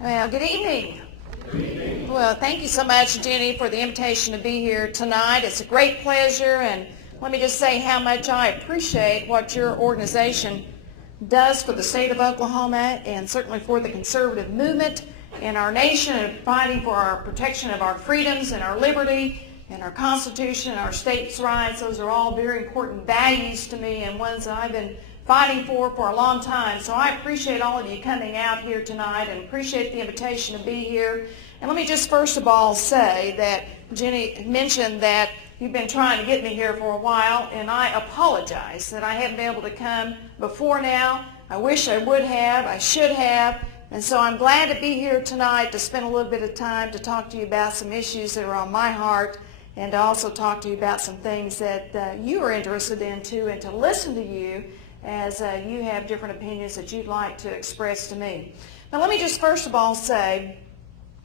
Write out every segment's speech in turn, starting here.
Well, good evening. Good evening. Well, thank you so much, Jenny, for the invitation to be here tonight. It's a great pleasure, and let me just say how much I appreciate what your organization does for the state of Oklahoma and certainly for the conservative movement in our nation and fighting for our protection of our freedoms and our liberty and our Constitution and our states' rights. Those are all very important values to me and ones that I've been fighting for a long time. So I appreciate all of you coming out here tonight and appreciate the invitation to be here. And let me just first of all say that Jenny mentioned that you've been trying to get me here for a while, and I apologize that I haven't been able to come before now. I wish I would have, I should have, and so I'm glad to be here tonight to spend a little bit of time to talk to you about some issues that are on my heart and to also talk to you about some things that you are interested in too, and to listen to you as you have different opinions that you'd like to express to me. Now let me just first of all say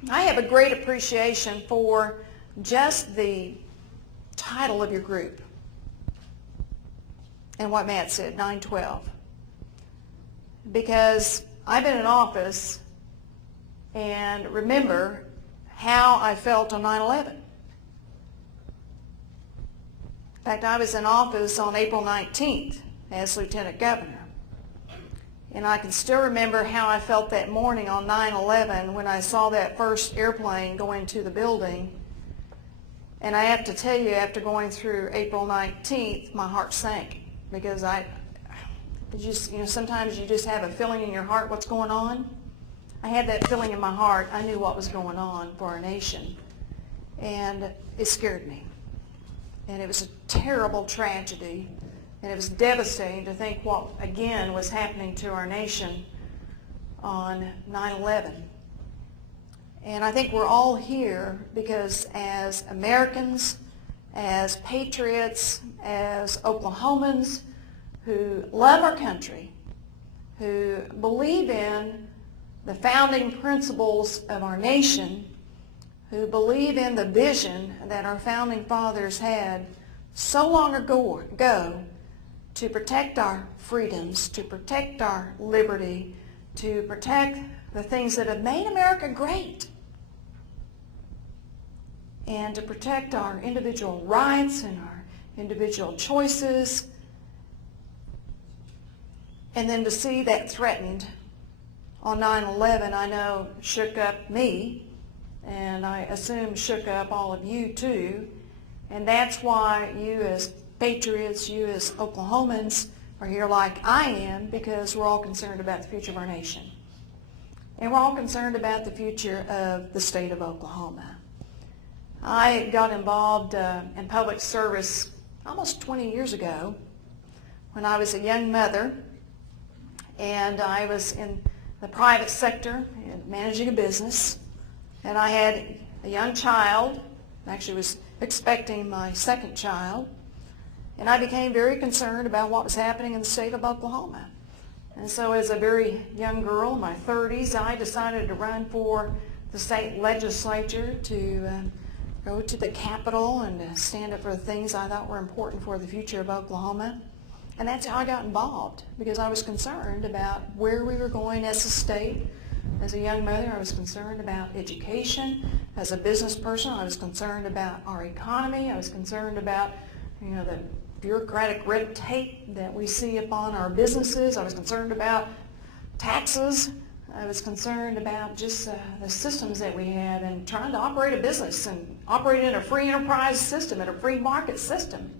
I have a great appreciation for just the title of your group and what Matt said, 912. Because I've been in office and remember how I felt on 9/11. In fact, I was in office on April 19th as Lieutenant Governor. And I can still remember how I felt that morning on 9/11 when I saw that first airplane go into the building. And I have to tell you, after going through April 19th, my heart sank because sometimes you just have a feeling in your heart what's going on. I had that feeling in my heart. I knew what was going on for our nation. And it scared me. And it was a terrible tragedy. And it was devastating to think what, again, was happening to our nation on 9/11. And I think we're all here because as Americans, as patriots, as Oklahomans who love our country, who believe in the founding principles of our nation, who believe in the vision that our founding fathers had so long ago to protect our freedoms, to protect our liberty, to protect the things that have made America great, and to protect our individual rights and our individual choices, and then to see that threatened on 9/11, I know shook up me, and I assume shook up all of you too, and that's why you as patriots, you as Oklahomans are here like I am, because we're all concerned about the future of our nation. And we're all concerned about the future of the state of Oklahoma. I got involved in public service almost 20 years ago when I was a young mother, and I was in the private sector managing a business, and I had a young child, actually was expecting my second child, and I became very concerned about what was happening in the state of Oklahoma. And so as a very young girl in my 30s, I decided to run for the state legislature to go to the Capitol and to stand up for the things I thought were important for the future of Oklahoma. And that's how I got involved, because I was concerned about where we were going as a state. As a young mother, I was concerned about education. As a business person, I was concerned about our economy. I was concerned about the bureaucratic red tape that we see upon our businesses. I was concerned about taxes. I was concerned about just the systems that we have and trying to operate a business and operate in a free enterprise system, in a free market system.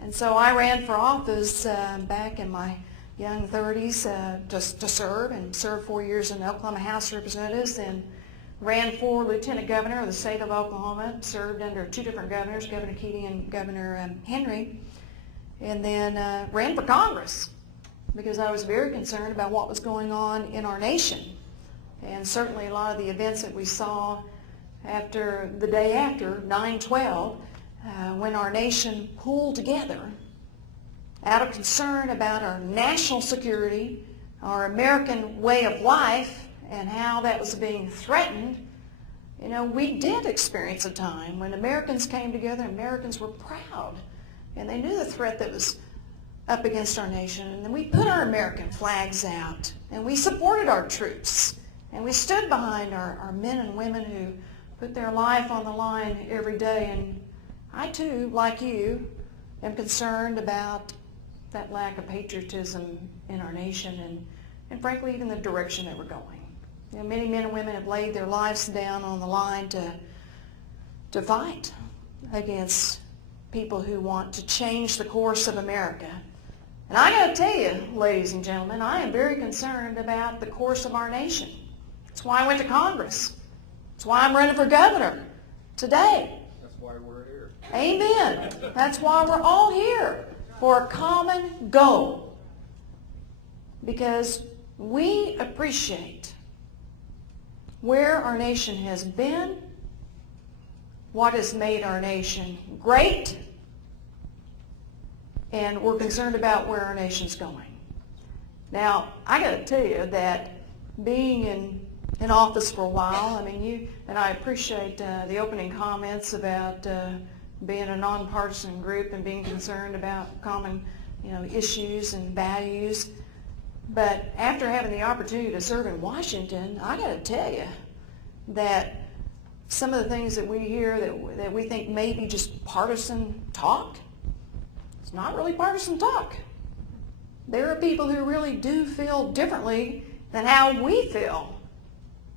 And so I ran for office back in my young 30s to serve 4 years in the Oklahoma House of Representatives, and ran for Lieutenant Governor of the state of Oklahoma, served under two different governors, Governor Keating and Governor Henry, and then ran for Congress because I was very concerned about what was going on in our nation. And certainly a lot of the events that we saw after the day after 9/12, when our nation pulled together out of concern about our national security, our American way of life, and how that was being threatened. We did experience a time when Americans came together, Americans were proud, and they knew the threat that was up against our nation, and then we put our American flags out, and we supported our troops, And we stood behind our men and women who put their life on the line every day. And I too, like you, am concerned about that lack of patriotism in our nation and frankly even the direction that we're going. You know, many men and women have laid their lives down on the line to fight against people who want to change the course of America. And I got to tell you, ladies and gentlemen, I am very concerned about the course of our nation. That's why I went to Congress. That's why I'm running for governor today. That's why we're here. Amen. That's why we're all here, for a common goal. Because we appreciate where our nation has been, what has made our nation great, and we're concerned about where our nation's going. Now, I got to tell you that being in office for a while, I mean, you and I appreciate the opening comments about being a nonpartisan group and being concerned about common, issues and values. But after having the opportunity to serve in Washington, I got to tell you that some of the things that we hear that we think may be just partisan talk, it's not really partisan talk. There are people who really do feel differently than how we feel,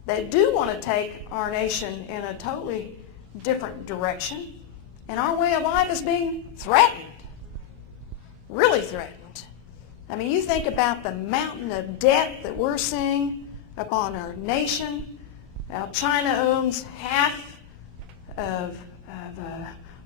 that do want to take our nation in a totally different direction. And our way of life is being threatened, really threatened. I mean, you think about the mountain of debt that we're seeing upon our nation. Now, China owns half of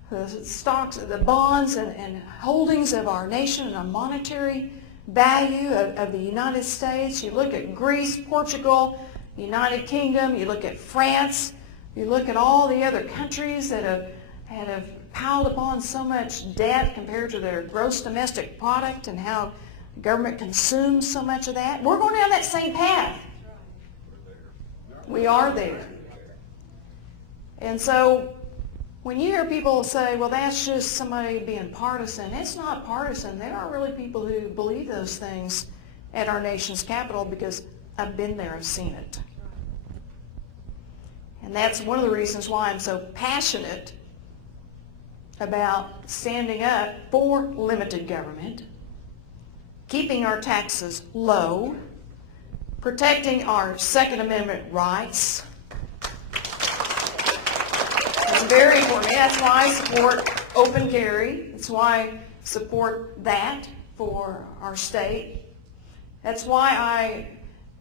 the stocks, the bonds and holdings of our nation and our monetary value of the United States. You look at Greece, Portugal, United Kingdom, you look at France, you look at all the other countries that have piled upon so much debt compared to their gross domestic product and how the government consumes so much of that. We're going down that same path. We are there. And so when you hear people say, well, that's just somebody being partisan, it's not partisan. There are really people who believe those things at our nation's capital because I've been there and seen it. And that's one of the reasons why I'm so passionate about standing up for limited government, keeping our taxes low, protecting our Second Amendment rights. It's very important. That's why I support open carry. That's why I support that for our state. That's why I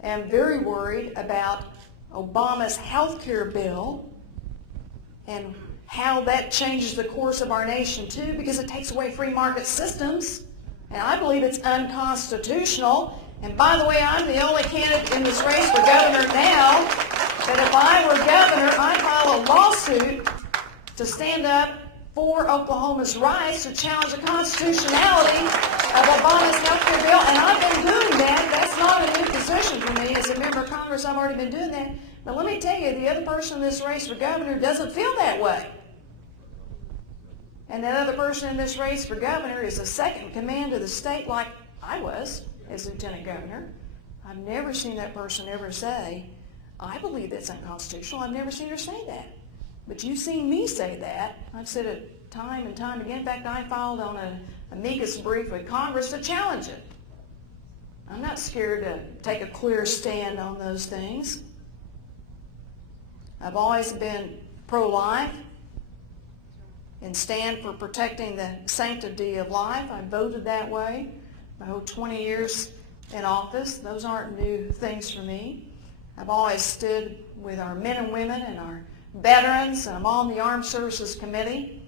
am very worried about Obama's health care bill and how that changes the course of our nation too, because it takes away free market systems. And I believe it's unconstitutional. And by the way, I'm the only candidate in this race for governor now that if I were governor, I'd file a lawsuit to stand up for Oklahoma's rights to challenge the constitutionality of Obama's health care bill. And I've been doing that. That's not a new position for me. As a member of Congress, I've already been doing that. But let me tell you, the other person in this race for governor doesn't feel that way. And that other person in this race for governor is a second in command of the state like I was as lieutenant governor. I've never seen that person ever say, I believe that's unconstitutional. I've never seen her say that. But you've seen me say that. I've said it time and time again. In fact, I filed on an amicus brief with Congress to challenge it. I'm not scared to take a clear stand on those things. I've always been pro-life and stand for protecting the sanctity of life. I voted that way my whole 20 years in office. Those aren't new things for me. I've always stood with our men and women and our veterans, and I'm on the Armed Services Committee.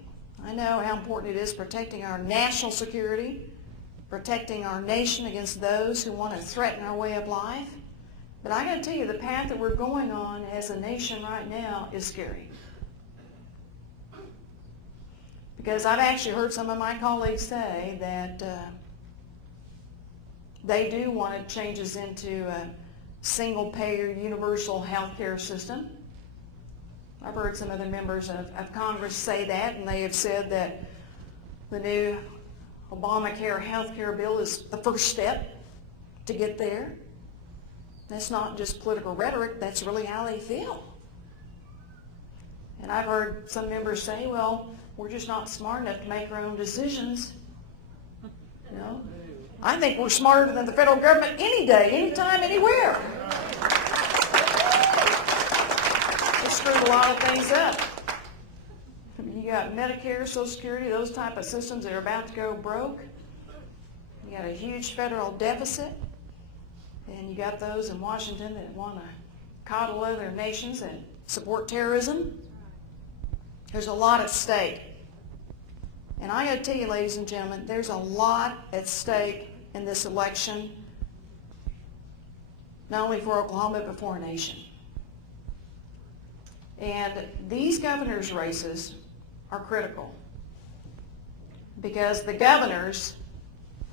I know how important it is protecting our national security, protecting our nation against those who want to threaten our way of life. But I got to tell you, the path that we're going on as a nation right now is scary. Because I've actually heard some of my colleagues say that they do want changes into a single-payer universal health care system. I've heard some other members of Congress say that, and they have said that the new Obamacare health care bill is the first step to get there. That's not just political rhetoric, that's really how they feel. And I've heard some members say, well, we're just not smart enough to make our own decisions. You know? I think we're smarter than the federal government any day, anytime, anywhere. They screwed a lot of things up. You got Medicare, Social Security, those type of systems that are about to go broke. You got a huge federal deficit. And you got those in Washington that want to coddle other nations and support terrorism. There's a lot at stake. And I got to tell you, ladies and gentlemen, there's a lot at stake in this election, not only for Oklahoma, but for our nation. And these governors' races are critical because the governors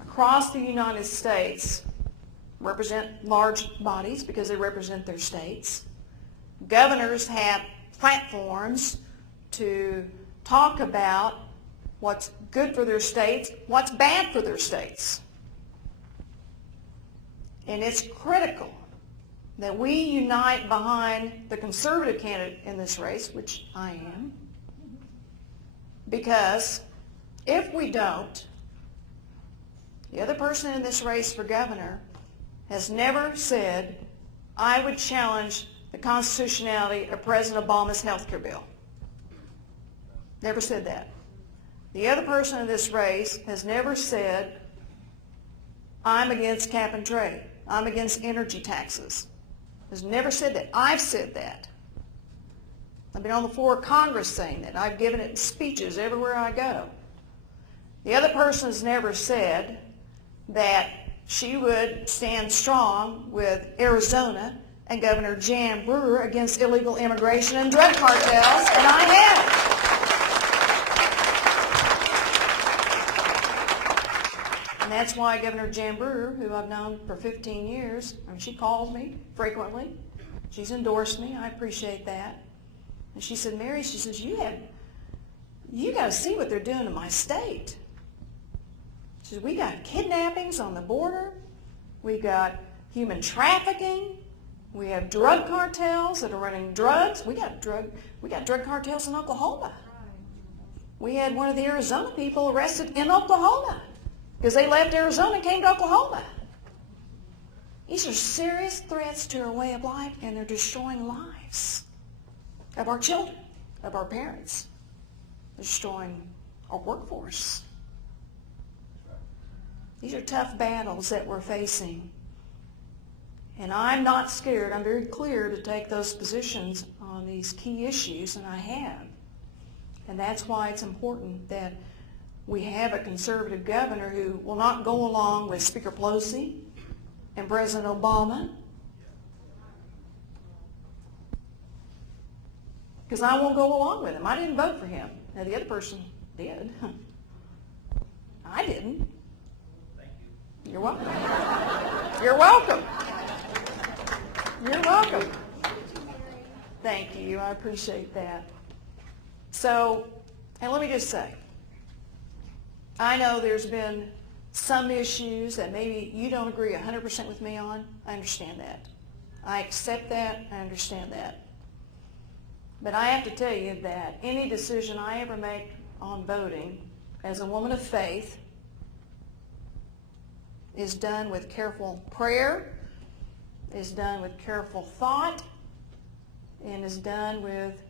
across the United States represent large bodies because they represent their states. Governors have platforms to talk about what's good for their states, what's bad for their states. And it's critical that we unite behind the conservative candidate in this race, which I am, because if we don't, the other person in this race for governor has never said, I would challenge the constitutionality of President Obama's health care bill. Never said that. The other person in this race has never said, I'm against cap and trade. I'm against energy taxes. Has never said that. I've said that. I've been on the floor of Congress saying that. I've given it in speeches everywhere I go. The other person has never said that she would stand strong with Arizona and Governor Jan Brewer against illegal immigration and drug cartels, and I have. And that's why Governor Jan Brewer, who I've known for 15 years, I mean, she calls me frequently. She's endorsed me. I appreciate that. And she said, Mary, she says, you got to see what they're doing in my state. She said, we got kidnappings on the border. We got human trafficking. We have drug cartels that are running drugs. We got drug cartels in Oklahoma. We had one of the Arizona people arrested in Oklahoma because they left Arizona and came to Oklahoma. These are serious threats to our way of life, and they're destroying lives of our children, of our parents. They're destroying our workforce. These are tough battles that we're facing. And I'm not scared. I'm very clear to take those positions on these key issues, and I have. And that's why it's important that we have a conservative governor who will not go along with Speaker Pelosi and President Obama. Because I won't go along with him. I didn't vote for him. Now, the other person did. I didn't. Thank you. You're welcome. You're welcome. You're welcome. Thank you. I appreciate that. So, and let me just say, I know there's been some issues that maybe you don't agree 100% with me on. I understand that. I accept that. I understand that. But I have to tell you that any decision I ever make on voting as a woman of faith is done with careful prayer, is done with careful thought, and is done with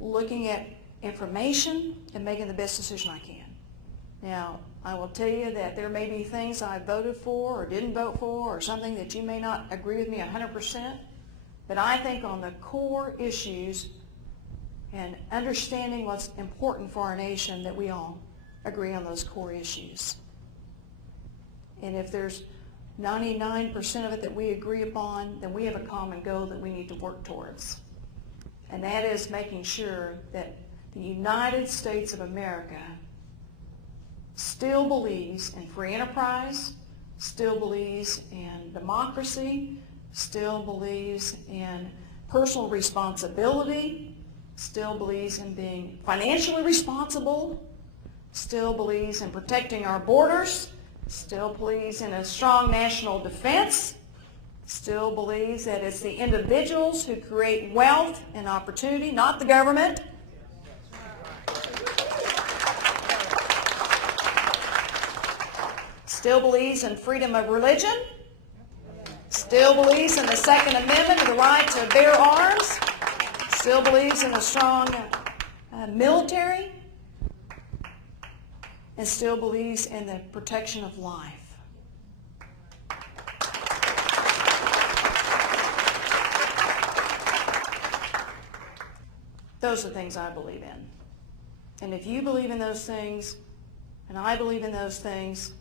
looking at information and making the best decision I can. Now, I will tell you that there may be things I voted for or didn't vote for or something that you may not agree with me 100%, but I think on the core issues and understanding what's important for our nation that we all agree on those core issues. And if there's 99% of it that we agree upon, then we have a common goal that we need to work towards. And that is making sure that the United States of America still believes in free enterprise, still believes in democracy, still believes in personal responsibility, still believes in being financially responsible, still believes in protecting our borders, still believes in a strong national defense, still believes that it's the individuals who create wealth and opportunity, not the government. Still believes in freedom of religion. Still believes in the Second Amendment and the right to bear arms. Still believes in a strong military. And still believes in the protection of life. Those are the things I believe in. And if you believe in those things, and I believe in those things,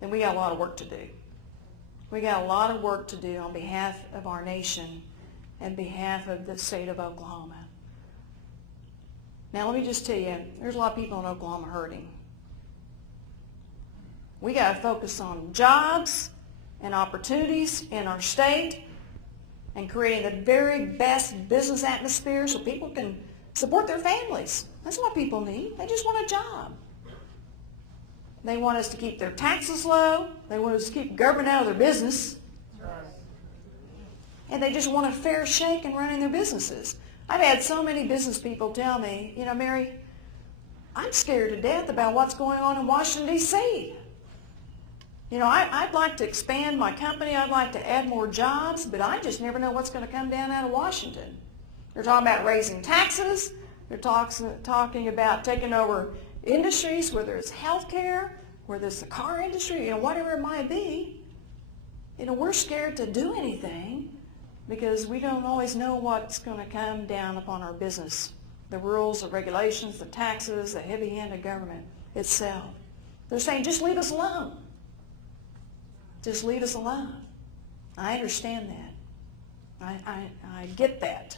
then we got a lot of work to do. We got a lot of work to do on behalf of our nation and behalf of the state of Oklahoma. Now let me just tell you, there's a lot of people in Oklahoma hurting. We got to focus on jobs and opportunities in our state and creating the very best business atmosphere so people can support their families. That's what people need. They just want a job. They want us to keep their taxes low. They want us to keep government out of their business. And they just want a fair shake in running their businesses. I've had so many business people tell me, you know, Mary, I'm scared to death about what's going on in Washington, D.C. You know, I'd like to expand my company. I'd like to add more jobs, but I just never know what's going to come down out of Washington. They're talking about raising taxes. They're talking about taking over industries, whether it's healthcare, whether it's the car industry, you know, whatever it might be. You know, we're scared to do anything because we don't always know what's going to come down upon our business. The rules, the regulations, the taxes, the heavy-handed government itself. They're saying, just leave us alone. Just leave us alone. I understand that. I get that.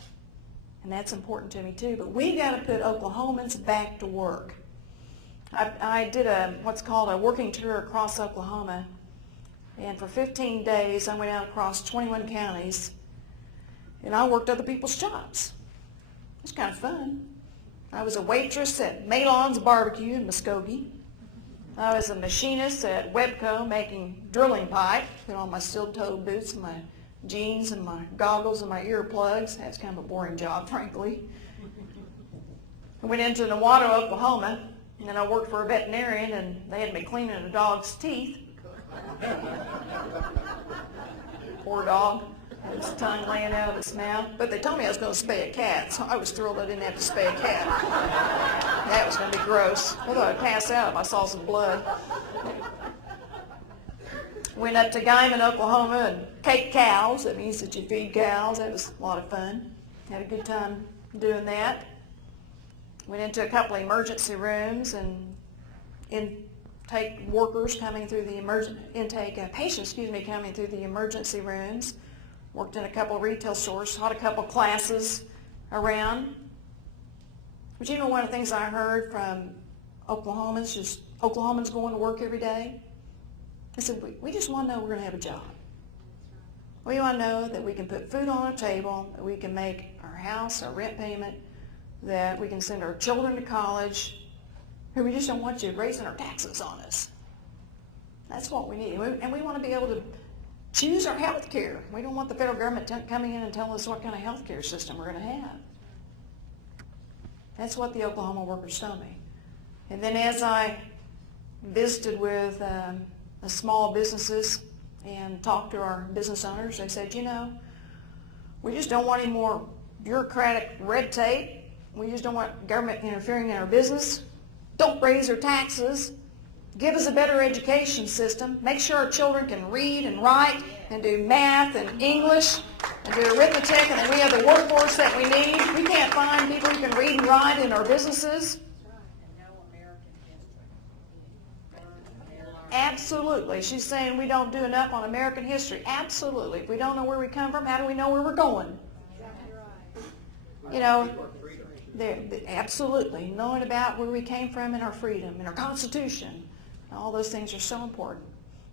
And that's important to me too. But we got to put Oklahomans back to work. I did what's called a working tour across Oklahoma, and for 15 days I went out across 21 counties, and I worked other people's jobs. It was kind of fun. I was a waitress at Malon's Barbecue in Muskogee. I was a machinist at Webco making drilling pipe, put on my steel-toed boots and my jeans and my goggles and my earplugs. That's kind of a boring job, frankly. I went into Novato, Oklahoma, and then I worked for a veterinarian, and they had me cleaning a dog's teeth. Poor dog. Had his tongue laying out of his mouth. But they told me I was going to spay a cat, so I was thrilled I didn't have to spay a cat. That was going to be gross. Although I'd pass out if I saw some blood. Went up to Guyman, Oklahoma, and caked cows. That means that you feed cows. That was a lot of fun. Had a good time doing that. Went into a couple of emergency rooms and intake workers coming through the patients, coming through the emergency rooms. Worked in a couple of retail stores, taught a couple of classes around. But you know, one of the things I heard from Oklahomans going to work every day? I said, we just want to know we're going to have a job. We want to know that we can put food on a table, that we can make our house, our rent payment, that we can send our children to college, and we just don't want you raising our taxes on us. That's what we need. And we want to be able to choose our health care. We don't want the federal government coming in and telling us what kind of health care system we're going to have. That's what the Oklahoma workers told me. And then as I visited with the small businesses and talked to our business owners, they said, you know, we just don't want any more bureaucratic red tape. We just don't want government interfering in our business. Don't raise our taxes. Give us a better education system. Make sure our children can read and write and do math and English and do arithmetic, and then we have the workforce that we need. We can't find people who can read and write in our businesses. Absolutely. She's saying we don't do enough on American history. Absolutely. If we don't know where we come from, how do we know where we're going? You know, absolutely. Knowing about where we came from and our freedom and our Constitution. All those things are so important.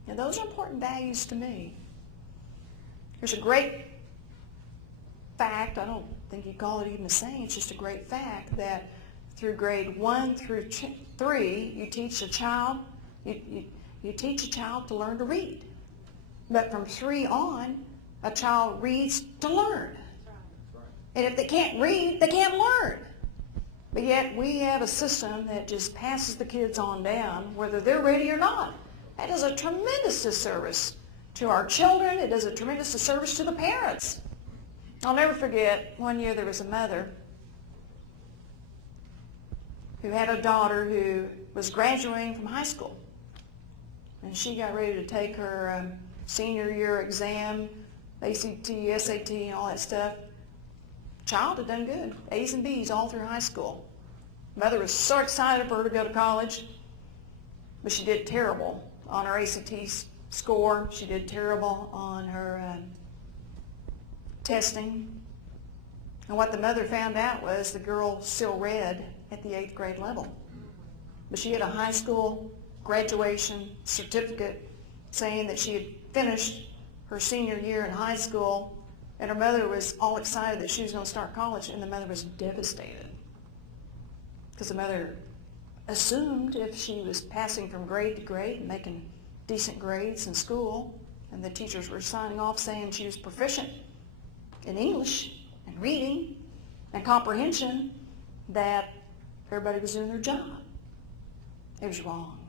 And those are important values to me. There's a great fact, I don't think you call it even a saying, it's just a great fact that through grade 1 through 3, you teach a child, you teach a child to learn to read. But from 3 on, A child reads to learn. And if they can't read, they can't learn. But yet we have a system that just passes the kids on down, whether they're ready or not. That is a tremendous disservice to our children. It does a tremendous disservice to the parents. I'll never forget, one year there was a mother who had a daughter who was graduating from high school. And she got ready to take her senior year exam, ACT, SAT, and all that stuff. Child had done good, A's and B's all through high school. Mother was so excited for her to go to college, but she did terrible on her ACT score. She did terrible on her testing. And what the mother found out was the girl still read at the 8th grade level. But she had a high school graduation certificate saying that she had finished her senior year in high school, and her mother was all excited that she was going to start college, and the mother was devastated. Because the mother assumed if she was passing from grade to grade and making decent grades in school, and the teachers were signing off saying she was proficient in English and reading and comprehension, that everybody was doing their job. It was wrong.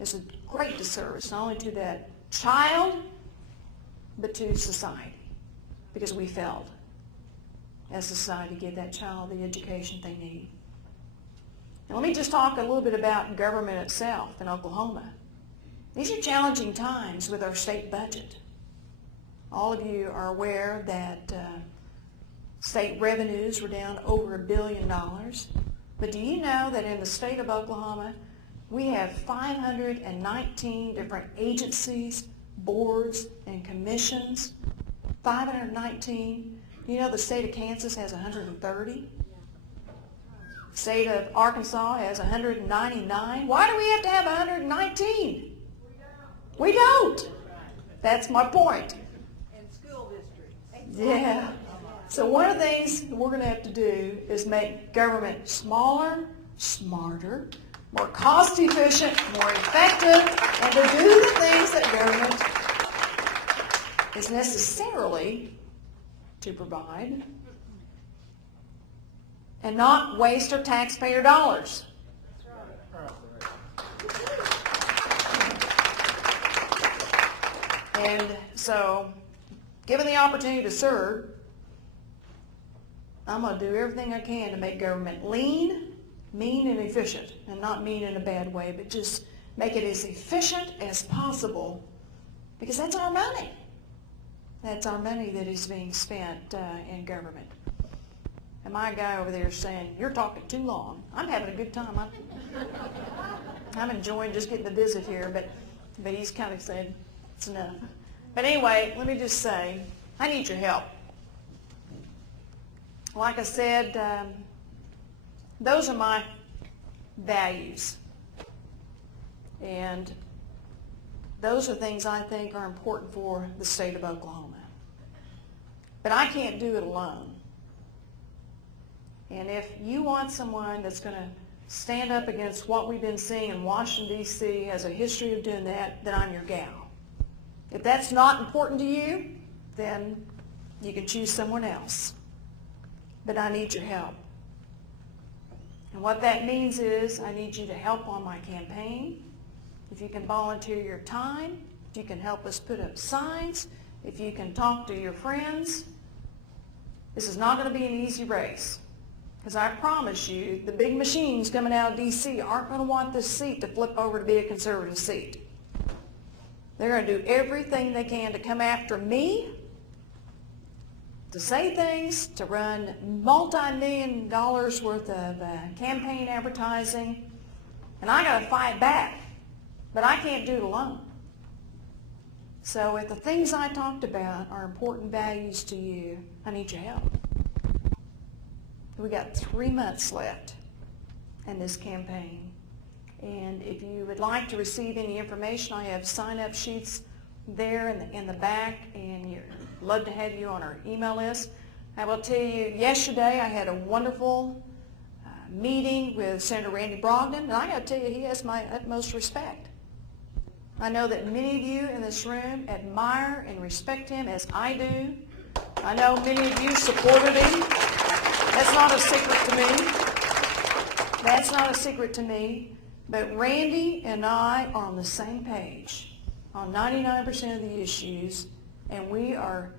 It's a great disservice, not only to that child, but to society, because we failed as a society to give that child the education they need. Now, let me just talk a little bit about government itself in Oklahoma. These are challenging times with our state budget. All of you are aware that state revenues were down over $1 billion. But do you know that in the state of Oklahoma, we have 519 different agencies, boards, and commissions? 519. You know the state of Kansas has 130. The state of Arkansas has 199. Why do we have to have 119? We don't. That's my point. And school districts. Yeah. So one of the things we're going to have to do is make government smaller, smarter, more cost efficient, more effective, and to do the things that government is necessarily to provide, and not waste our taxpayer dollars. And so, given the opportunity to serve, I'm going to do everything I can to make government lean, mean, and efficient. And not mean in a bad way, but just make it as efficient as possible, because that's our money. That's our money that is being spent in government. And my guy over there is saying, "You're talking too long." I'm having a good time. I'm enjoying just getting to visit here, but he's kind of said, it's enough. But anyway, let me just say, I need your help. Like I said, those are my values. And those are things I think are important for the state of Oklahoma. But I can't do it alone. And if you want someone that's going to stand up against what we've been seeing in Washington, D.C., has a history of doing that, then I'm your gal. If that's not important to you, then you can choose someone else. But I need your help. And what that means is I need you to help on my campaign. If you can volunteer your time, if you can help us put up signs, if you can talk to your friends. This is not going to be an easy race. Because I promise you, the big machines coming out of D.C. aren't going to want this seat to flip over to be a conservative seat. They're going to do everything they can to come after me, to say things, to run multi-million dollars worth of campaign advertising. And I got to fight back. But I can't do it alone. So if the things I talked about are important values to you, I need your help. We got 3 months left in this campaign. And if you would like to receive any information, I have sign-up sheets there in the back, and you'd love to have you on our email list. I will tell you, yesterday I had a wonderful meeting with Senator Randy Brogdon, and I got to tell you, he has my utmost respect. I know that many of you in this room admire and respect him as I do. I know many of you supported him. That's not a secret to me. That's not a secret to me. But Randy and I are on the same page on 99% of the issues, and we are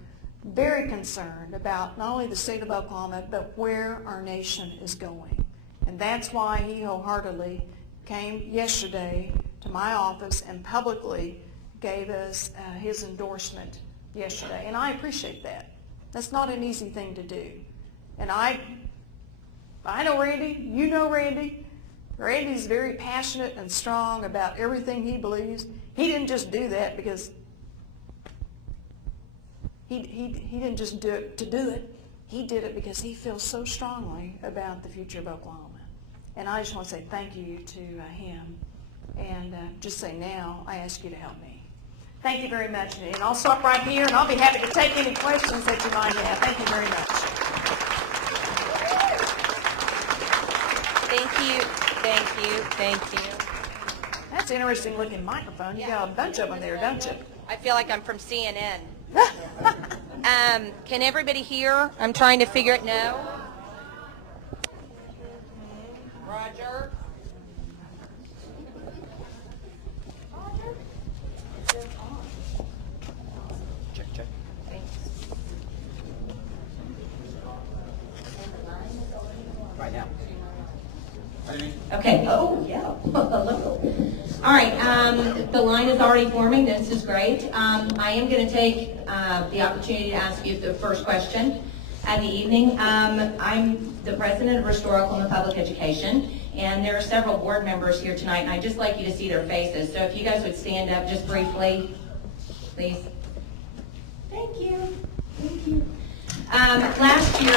very concerned about not only the state of Oklahoma, but where our nation is going. And that's why he wholeheartedly came yesterday to my office and publicly gave us his endorsement yesterday. And I appreciate that. That's not an easy thing to do. And I know Randy, you know Randy. Randy's very passionate and strong about everything he believes. He didn't just do that because he didn't just do it to do it. He did it because he feels so strongly about the future of Oklahoma. And I just want to say thank you to him. And just say now, I ask you to help me. Thank you very much. And I'll stop right here, and I'll be happy to take any questions that you might have. Thank you very much. Thank you, thank you, thank you. That's an interesting looking microphone. You got a bunch of them there, don't you? I feel like I'm from CNN. Can everybody hear? I'm trying to figure it. No? Roger? Check, check. Right now. Okay. Oh, yeah. Hello. All right. The line is already forming. This is great. I am going to take the opportunity to ask you the first question of the evening. I'm the president of Restore Oklahoma Public Education, and there are several board members here tonight, and I'd just like you to see their faces. So if you guys would stand up just briefly, please. Thank you. Thank you. Last year,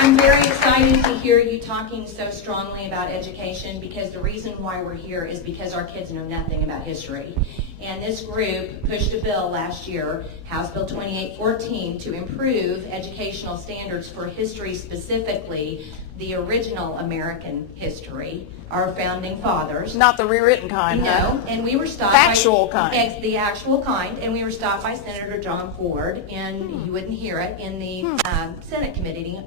I'm very excited to hear you talking so strongly about education, because the reason why we're here is because our kids know nothing about history. And this group pushed a bill last year, House Bill 2814, to improve educational standards for history, specifically the original American history, our founding fathers. Not the rewritten kind, No, huh? and we were stopped Factual by, kind. The actual kind, and we were stopped by Senator John Ford, and you wouldn't hear it in the Senate Committee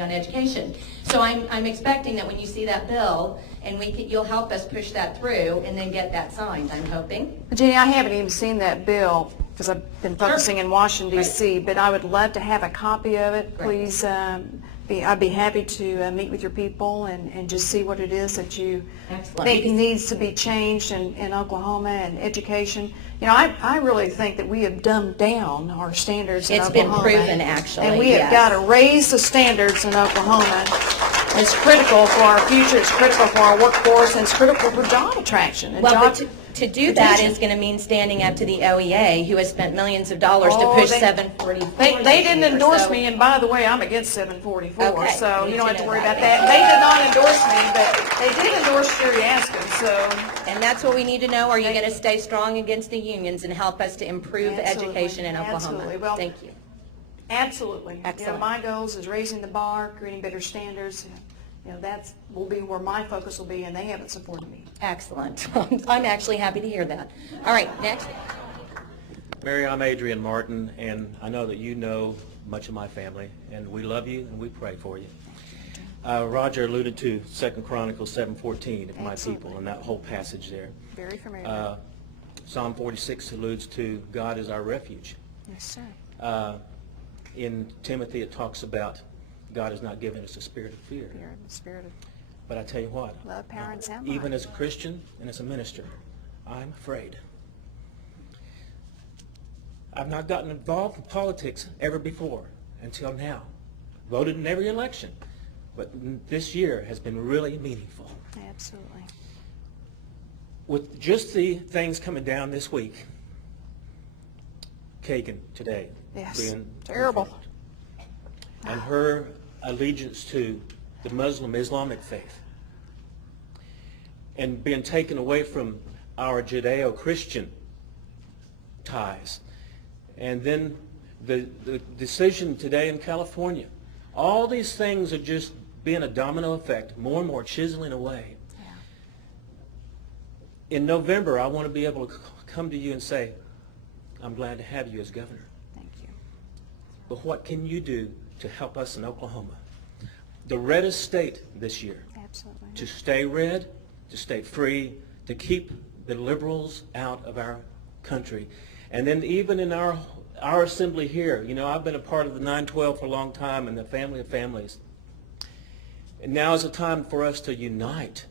on Education. So I'm expecting that when you see that bill, and you'll help us push that through and then get that signed, I'm hoping. Jenny, I haven't even seen that bill because I've been focusing in Washington, D.C., but I would love to have a copy of it. Great. Please, I'd be happy to meet with your people and just see what it is that you Excellent. think needs to be changed in Oklahoma and education. You know, I really think that we have dumbed down our standards in It's been Oklahoma. proven, actually, And we have yes. got to raise the standards in Oklahoma. It's critical for our future, it's critical for our workforce, and it's critical for job attraction. And Well, job but to do that retention. is going to mean standing up to the OEA, who has spent millions of dollars to push 744. They didn't this year, endorse so- me, and by the way, I'm against 744, Okay, so need you don't to have to know worry that. about that. They did not endorse me, but they did endorse Sherry Askin, so. And that's what we need to know. Are you going to stay strong against the unions and help us to improve Absolutely, education in Oklahoma? absolutely. Well, Thank you. Absolutely. You know, Excellent. my goals is raising the bar, creating better standards. You know, that will be where my focus will be, and they haven't supported me. Excellent. I'm actually happy to hear that. All right, next. Mary, I'm Adrian Martin, and I know that you know much of my family, and we love you and we pray for you. Roger alluded to 2 Chronicles 7:14 of my Absolutely. people, and that whole passage there. Very familiar. Psalm 46 alludes to God is our refuge. Yes, sir. In Timothy, it talks about God has not given us a spirit of fear. Spirit of But I tell you what, love, power, and sound even mind. as a Christian and as a minister, I'm afraid. I've not gotten involved in politics ever before until now. Voted in every election. But this year has been really meaningful. Absolutely. With just the things coming down this week, Kagan today Yes. being Terrible. confirmed, and her allegiance to the Muslim Islamic faith, and being taken away from our Judeo-Christian ties, and then the decision today in California. All these things are just being a domino effect, more and more chiseling away. Yeah. in November, I want to be able to come to you and say, I'm glad to have you as governor. Thank you. But what can you do to help us in Oklahoma, the reddest state this year, Absolutely. to stay red, to stay free, to keep the liberals out of our country? And then even in our assembly here, you know, I've been a part of the 912 for a long time, and the family of families. And now is the time for us to unite.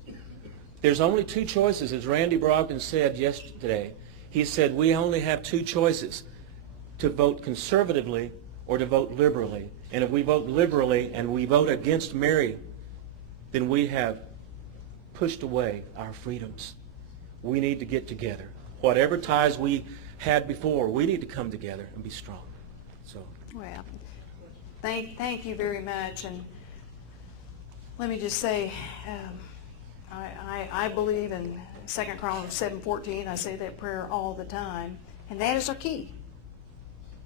There's only two choices, as Randy Brogdon said yesterday. He said we only have two choices, to vote conservatively or to vote liberally. And if we vote liberally and we vote against Mary, then we have pushed away our freedoms. We need to get together. Whatever ties we had before, we need to come together and be strong. So, Well, thank you very much. And let me just say, I believe in 2 Chronicles 7:14. I say that prayer all the time. And that is our key.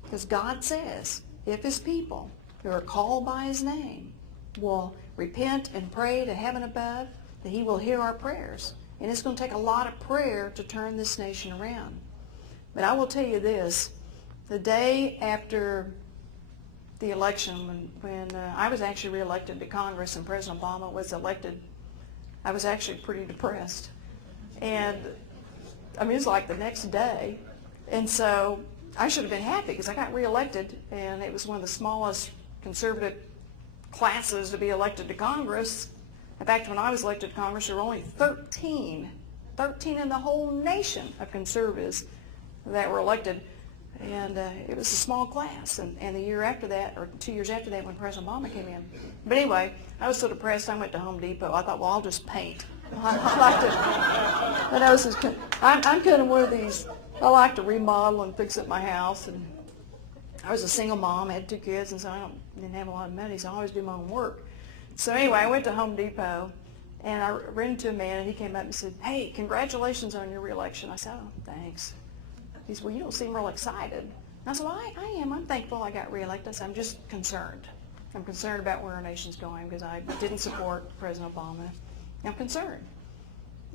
Because God says, if his people who are called by his name will repent and pray to heaven above, that he will hear our prayers. And it's going to take a lot of prayer to turn this nation around. But I will tell you this, the day after the election, when I was actually reelected to Congress and President Obama was elected, I was actually pretty depressed. And I mean, it was like the next day. And so I should have been happy because I got reelected, and it was one of the smallest conservative classes to be elected to Congress. In fact, when I was elected to Congress, there were only 13 in the whole nation of conservatives that were elected. And it was a small class. And the year after that, or 2 years after that, when President Obama came in. But anyway, I was so depressed, I went to Home Depot. I thought, well, I'll just paint. I like to, and I was just, I'm kind of one of these, I like to remodel and fix up my house. And I was a single mom, I had 2 kids, and so I didn't have a lot of money, so I always do my own work. So anyway, I went to Home Depot, and I ran into a man, and he came up and said, hey, congratulations on your reelection. I said, oh, thanks. He said, well, you don't seem real excited. And I said, well, I am. I'm thankful I got reelected. I said, I'm just concerned. I'm concerned about where our nation's going because I didn't support President Obama. I'm concerned.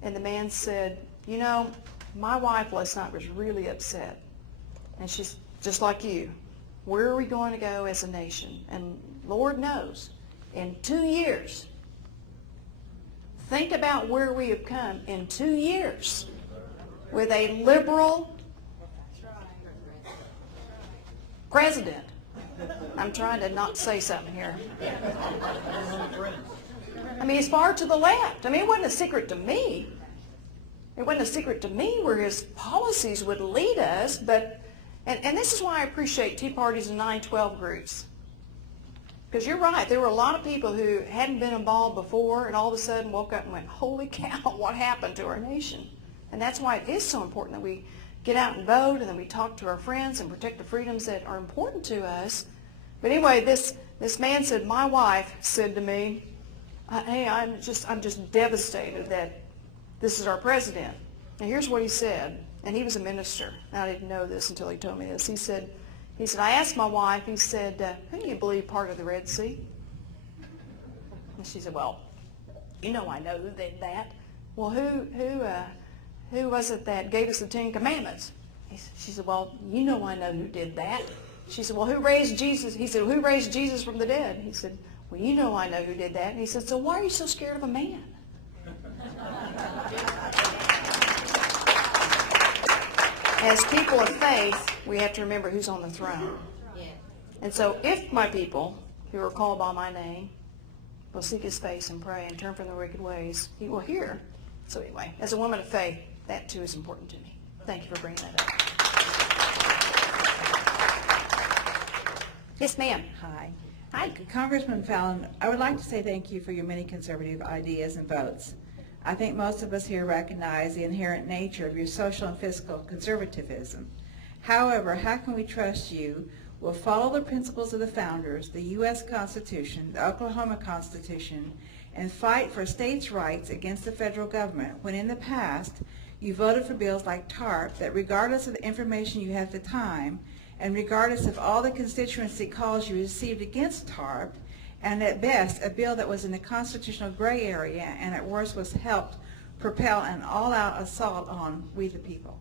And the man said, you know, my wife last night was really upset. And she's just like you. Where are we going to go as a nation? And Lord knows, in 2 years, think about where we have come in 2 years with a liberal president. I'm trying to not say something here. I mean, he's far to the left. I mean, it wasn't a secret to me. It wasn't a secret to me where his policies would lead us, but, and this is why I appreciate Tea Parties and 912 groups. Because you're right, there were a lot of people who hadn't been involved before and all of a sudden woke up and went, holy cow, what happened to our nation? And that's why it is so important that we get out and vote, and then we talk to our friends and protect the freedoms that are important to us. But anyway, this man said, my wife said to me, hey, I'm just devastated that this is our president. Now here's what he said, and he was a minister. I didn't know this until he told me this. He said, I asked my wife, he said, who do you believe part of the Red Sea? And she said, well, you know I know who did that. Well, who was it that gave us the 10 Commandments? She said, well, you know I know who did that. She said, well, who raised Jesus? He said, who raised Jesus from the dead? He said, well, you know I know who did that. And he said, so why are you so scared of a man? As people of faith, we have to remember who's on the throne. And so if my people who are called by my name will seek his face and pray and turn from their wicked ways, he will hear. So anyway, as a woman of faith, that too is important to me. Thank you for bringing that up. Yes, ma'am. Hi. Hi, Congressman Fallin. I would like to say thank you for your many conservative ideas and votes. I think most of us here recognize the inherent nature of your social and fiscal conservatism. However, how can we trust you will follow the principles of the founders, the U.S. Constitution, the Oklahoma Constitution, and fight for states' rights against the federal government when in the past you voted for bills like TARP that, regardless of the information you had at the time, and regardless of all the constituency calls you received against TARP, and at best a bill that was in the constitutional gray area and at worst was helped propel an all-out assault on we the people?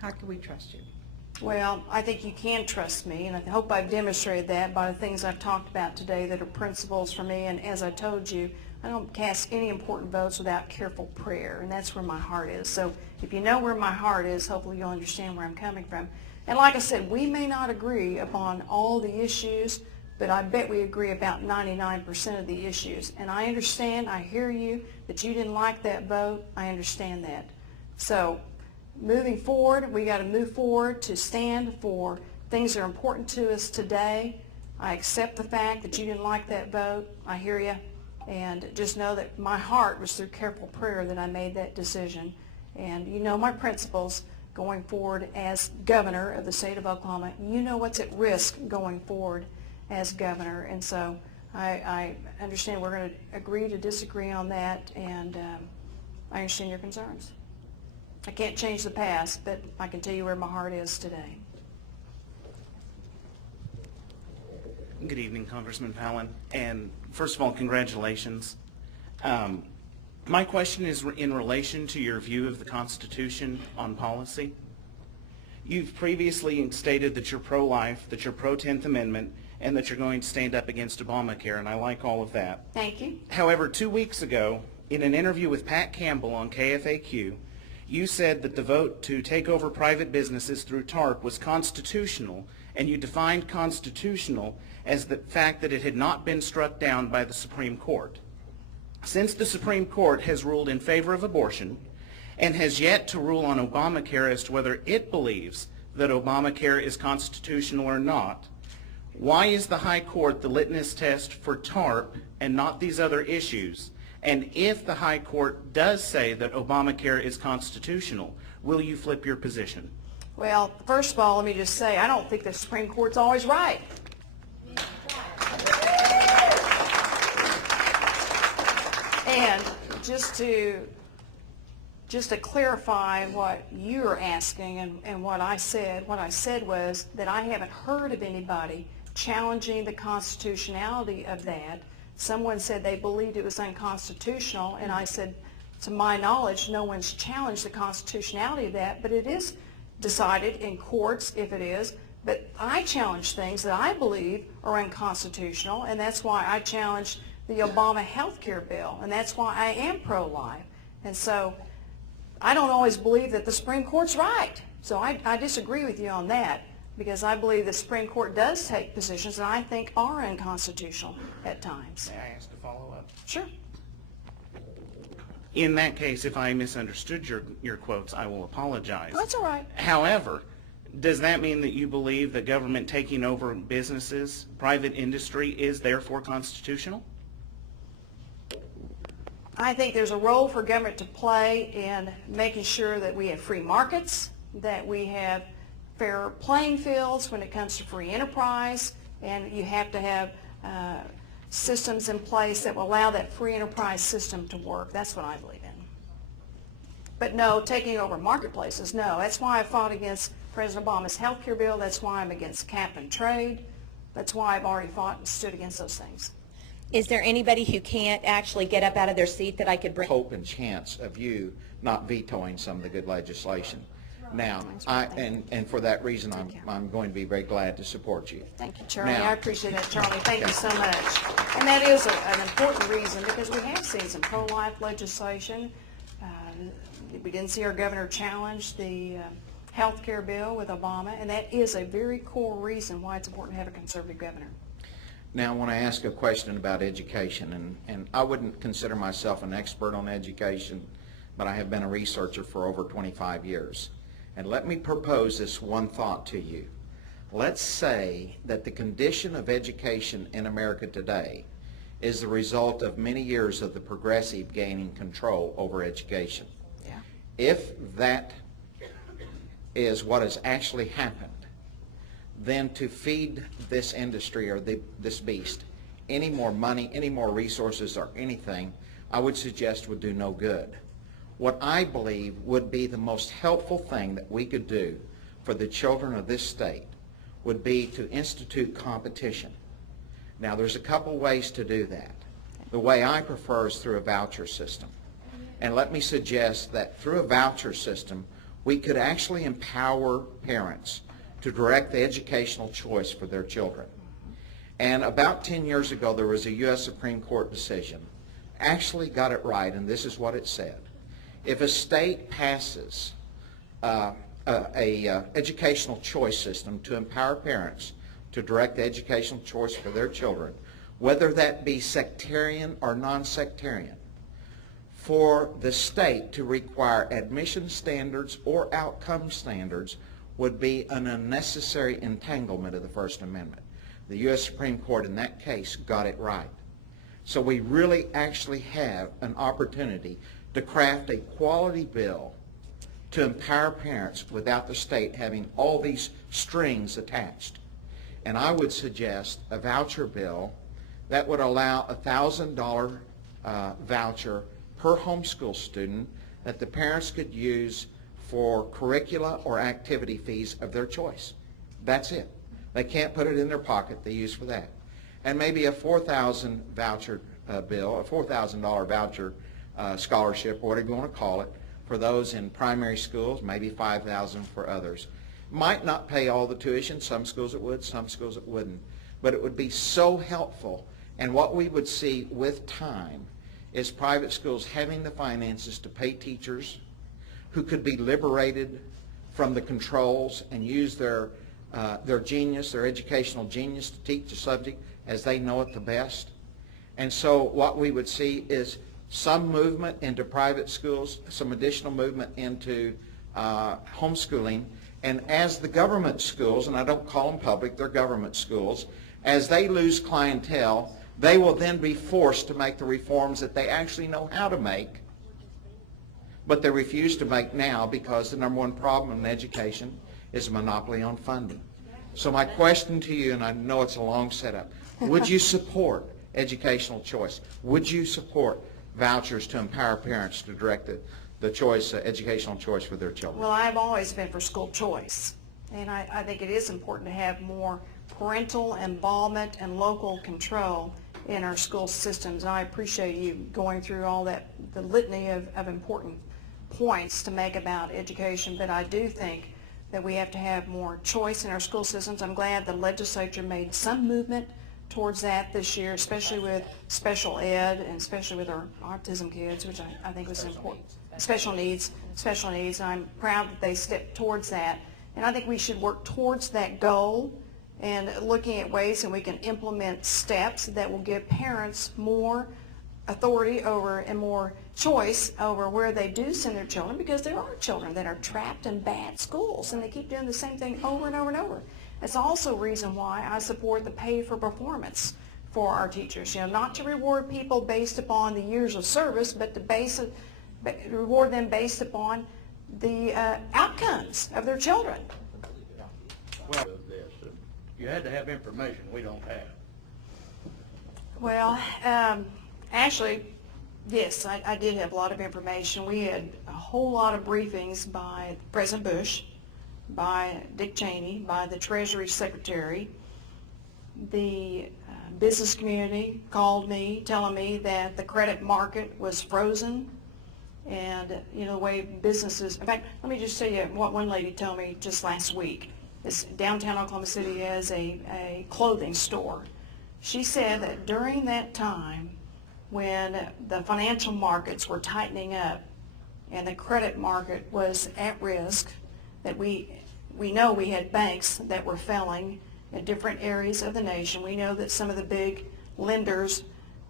How can we trust you? Well, I think you can trust me, and I hope I've demonstrated that by the things I've talked about today that are principles for me. And as I told you, I don't cast any important votes without careful prayer, and that's where my heart is. So if you know where my heart is, hopefully you'll understand where I'm coming from. And like I said, we may not agree upon all the issues, but I bet we agree about 99% of the issues. And I understand, I hear you, that you didn't like that vote. I understand that. So moving forward, we got to move forward to stand for things that are important to us today. I accept the fact that you didn't like that vote. I hear you. And just know that my heart was through careful prayer that I made that decision. And you know my principles going forward as governor of the state of Oklahoma. You know what's at risk going forward as governor. And so I understand we're going to agree to disagree on that, and I understand your concerns. I can't change the past, but I can tell you where my heart is today. Good evening, Congressman Fallin. And first of all, congratulations. My question is in relation to your view of the Constitution on policy. You've previously stated that you're pro-life, that you're pro-10th Amendment, and that you're going to stand up against Obamacare, and I like all of that. Thank you. However, 2 weeks ago, in an interview with Pat Campbell on KFAQ, you said that the vote to take over private businesses through TARP was constitutional, and you defined constitutional as the fact that it had not been struck down by the Supreme Court. Since the Supreme Court has ruled in favor of abortion and has yet to rule on Obamacare as to whether it believes that Obamacare is constitutional or not, why is the High Court the litmus test for TARP and not these other issues? And if the High Court does say that Obamacare is constitutional, will you flip your position? Well, first of all, let me just say, I don't think the Supreme Court's always right. And just to clarify what you're asking and what I said was that I haven't heard of anybody challenging the constitutionality of that. Someone said they believed it was unconstitutional, and I said, to my knowledge, no one's challenged the constitutionality of that, but it is decided in courts if it is. But I challenge things that I believe are unconstitutional, and that's why I challenged the Obama health care bill, and that's why I am pro-life. And so I don't always believe that the Supreme Court's right. So I disagree with you on that, because I believe the Supreme Court does take positions that I think are unconstitutional at times. May I ask a follow-up? Sure. In that case, if I misunderstood your quotes, I will apologize. That's all right. However, does that mean that you believe that government taking over businesses, private industry, is therefore constitutional? I think there's a role for government to play in making sure that we have free markets, that we have fair playing fields when it comes to free enterprise, and you have to have systems in place that will allow that free enterprise system to work. That's what I believe in. But no, taking over marketplaces, no. That's why I fought against President Obama's health care bill. That's why I'm against cap and trade. That's why I've already fought and stood against those things. Is there anybody who can't actually get up out of their seat that I could bring? Hope and chance of you not vetoing some of the good legislation. Now, and for that reason, I'm going to be very glad to support you. Thank you, Charlie. Now, I appreciate that, Charlie. Thank you so much. And that is an important reason, because we have seen some pro-life legislation. We didn't see our governor challenge the health care bill with Obama, and that is a very core reason why it's important to have a conservative governor. Now, I want to ask a question about education, and I wouldn't consider myself an expert on education, but I have been a researcher for over 25 years. And let me propose this one thought to you. Let's say that the condition of education in America today is the result of many years of the progressive gaining control over education. Yeah. If that is what has actually happened, then to feed this industry or this beast any more money, any more resources or anything, I would suggest would do no good. What I believe would be the most helpful thing that we could do for the children of this state would be to institute competition. Now, there's a couple ways to do that. The way I prefer is through a voucher system. And let me suggest that through a voucher system, we could actually empower parents to direct the educational choice for their children. And about 10 years ago, there was a U.S. Supreme Court decision, actually got it right, and this is what it said. If a state passes a educational choice system to empower parents to direct the educational choice for their children, whether that be sectarian or non-sectarian, for the state to require admission standards or outcome standards would be an unnecessary entanglement of the First Amendment. The U.S. Supreme Court in that case got it right. So we really actually have an opportunity to craft a quality bill to empower parents without the state having all these strings attached. And I would suggest a voucher bill that would allow a $1,000 voucher per homeschool student that the parents could use for curricula or activity fees of their choice. That's it. They can't put it in their pocket. They use for that. And maybe a $4,000 voucher bill, a $4,000 voucher scholarship, or whatever you want to call it, for those in primary schools, maybe $5,000 for others. Might not pay all the tuition. Some schools it would, some schools it wouldn't. But it would be so helpful. And what we would see with time is private schools having the finances to pay teachers who could be liberated from the controls and use their genius, their educational genius, to teach the subject as they know it the best. And so what we would see is some movement into private schools, some additional movement into homeschooling, and as the government schools, and I don't call them public, they're government schools, as they lose clientele, they will then be forced to make the reforms that they actually know how to make, but they refuse to make now because the number one problem in education is a monopoly on funding. So my question to you, and I know it's a long setup, would you support educational choice? Would you support vouchers to empower parents to direct the choice, educational choice for their children? Well, I've always been for school choice, and I think it is important to have more parental involvement and local control in our school systems. And I appreciate you going through all that, the litany of important points to make about education, but I do think that we have to have more choice in our school systems. I'm glad the legislature made some movement towards that this year, especially with special ed and especially with our autism kids, which I think was important. Special needs. I'm proud that they stepped towards that. And I think we should work towards that goal and looking at ways that we can implement steps that will give parents more authority over and more choice over where they do send their children, because there are children that are trapped in bad schools and they keep doing the same thing over and over and over. That's also a reason why I support the pay for performance for our teachers. You know, not to reward people based upon the years of service, but to reward them based upon the outcomes of their children. Well, you had to have information we don't have. Well, actually, yes, I did have a lot of information. We had a whole lot of briefings by President Bush, by Dick Cheney, by the Treasury Secretary. The business community called me telling me that the credit market was frozen, and you know the way businesses, in fact, let me just tell you what one lady told me just last week. This downtown Oklahoma City has a clothing store. She said that during that time when the financial markets were tightening up and the credit market was at risk, that we know we had banks that were failing in different areas of the nation. We know that some of the big lenders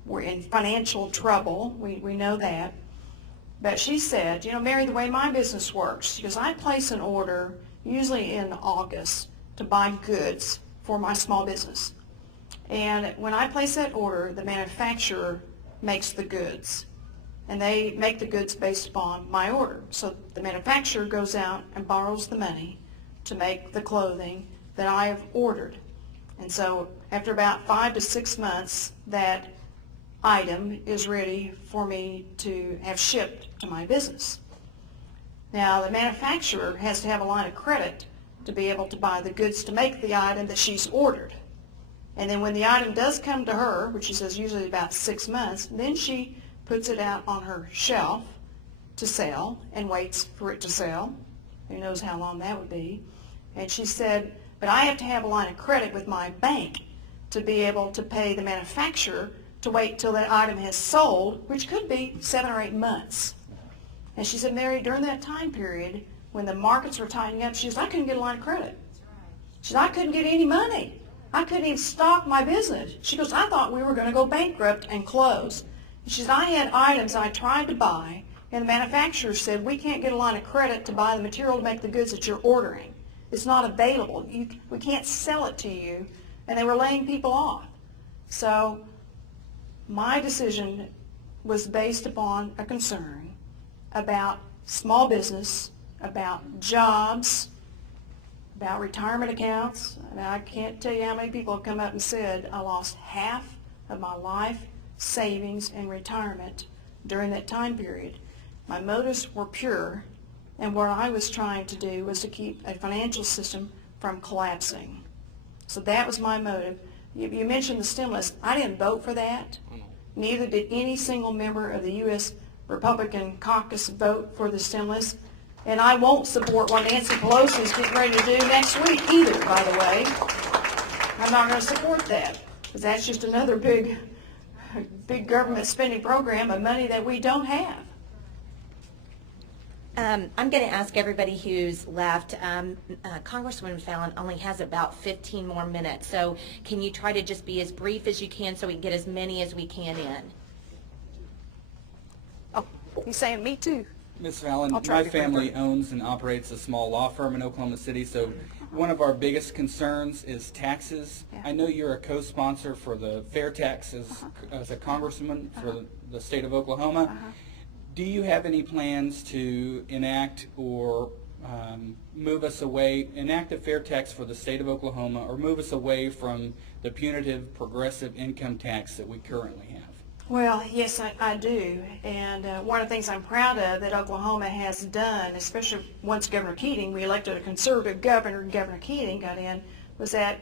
were in financial trouble. We know that. But she said, you know, Mary, the way my business works, because I place an order usually in August to buy goods for my small business. And when I place that order, the manufacturer makes the goods. And they make the goods based upon my order. So the manufacturer goes out and borrows the money to make the clothing that I have ordered. And so after about 5 to 6 months, that item is ready for me to have shipped to my business. Now, the manufacturer has to have a line of credit to be able to buy the goods to make the item that she's ordered. And then when the item does come to her, which she says usually about 6 months, then she puts it out on her shelf to sell and waits for it to sell. Who knows how long that would be. And she said, but I have to have a line of credit with my bank to be able to pay the manufacturer to wait till that item has sold, which could be 7 or 8 months. And she said, Mary, during that time period, when the markets were tightening up, she said, I couldn't get a line of credit. She said, I couldn't get any money. I couldn't even stock my business. She goes, I thought we were going to go bankrupt and close. She said, I had items I tried to buy, and the manufacturer said, we can't get a line of credit to buy the material to make the goods that you're ordering. It's not available. We can't sell it to you. And they were laying people off. So my decision was based upon a concern about small business, about jobs, about retirement accounts. And I can't tell you how many people have come up and said, I lost half of my life savings and retirement during that time period. My motives were pure, and what I was trying to do was to keep a financial system from collapsing. So that was my motive. You mentioned the stimulus. I didn't vote for that. Neither did any single member of the U.S. Republican caucus vote for the stimulus. And I won't support what Nancy Pelosi is getting ready to do next week either, by the way. I'm not going to support that, because that's just another big government spending program of money that we don't have. I'm going to ask everybody who's left. Congresswoman Fallin only has about 15 more minutes, so can you try to just be as brief as you can so we can get as many as we can in? Oh, he's saying me too. Ms. Fallin, I'll try my to be family quicker. owns and operates a small law firm in Oklahoma City, so one of our biggest concerns is taxes. Yeah. I know you're a co-sponsor for the fair taxes as a congressman for the state of Oklahoma. Do you have any plans to enact or enact a fair tax for the state of Oklahoma, or move us away from the punitive progressive income tax that we currently have? Well, yes, I do. And one of the things I'm proud of that Oklahoma has done, especially once Governor Keating, we elected a conservative governor, and Governor Keating got in, was that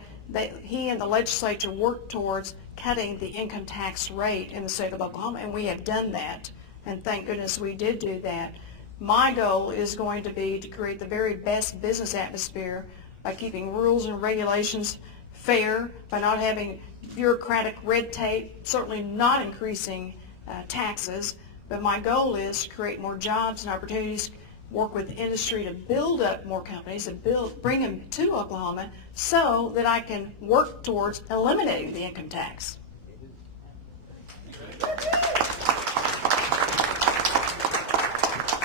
he and the legislature worked towards cutting the income tax rate in the state of Oklahoma, and we have done that. And thank goodness we did do that. My goal is going to be to create the very best business atmosphere by keeping rules and regulations fair, by not having bureaucratic red tape, certainly not increasing taxes. But my goal is to create more jobs and opportunities, work with industry to build up more companies and bring them to Oklahoma so that I can work towards eliminating the income tax.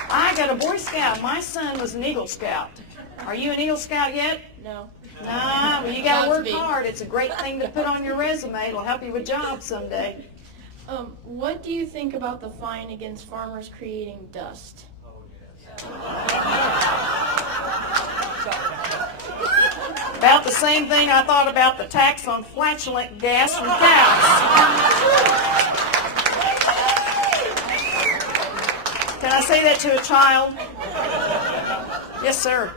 I got a Boy Scout. My son was an Eagle Scout. Are you an Eagle Scout yet? No. Nah, well, you got to About to work be. hard. It's a great thing to put on your resume. It'll help you with jobs someday. What do you think about the fine against farmers creating dust? About the same thing I thought about the tax on flatulent gas from cows. Can I say that to a child? Yes, sir.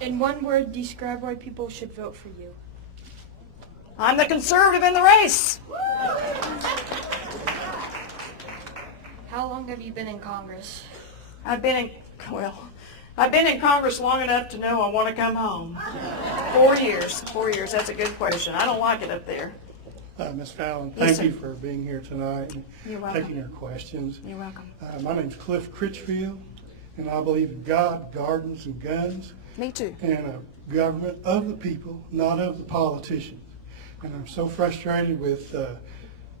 In one word, describe why people should vote for you. I'm the conservative in the race. How long have you been in Congress? I've been in Congress long enough to know I want to come home. 4 years. 4 years. That's a good question. I don't like it up there. Ms. Fallin, Yes, thank sir. you for being here tonight and You're welcome. taking our questions. You're welcome. My name's Cliff Critchfield, and I believe in God, gardens, and guns, Me too. and a government of the people, not of the politicians. And I'm so frustrated with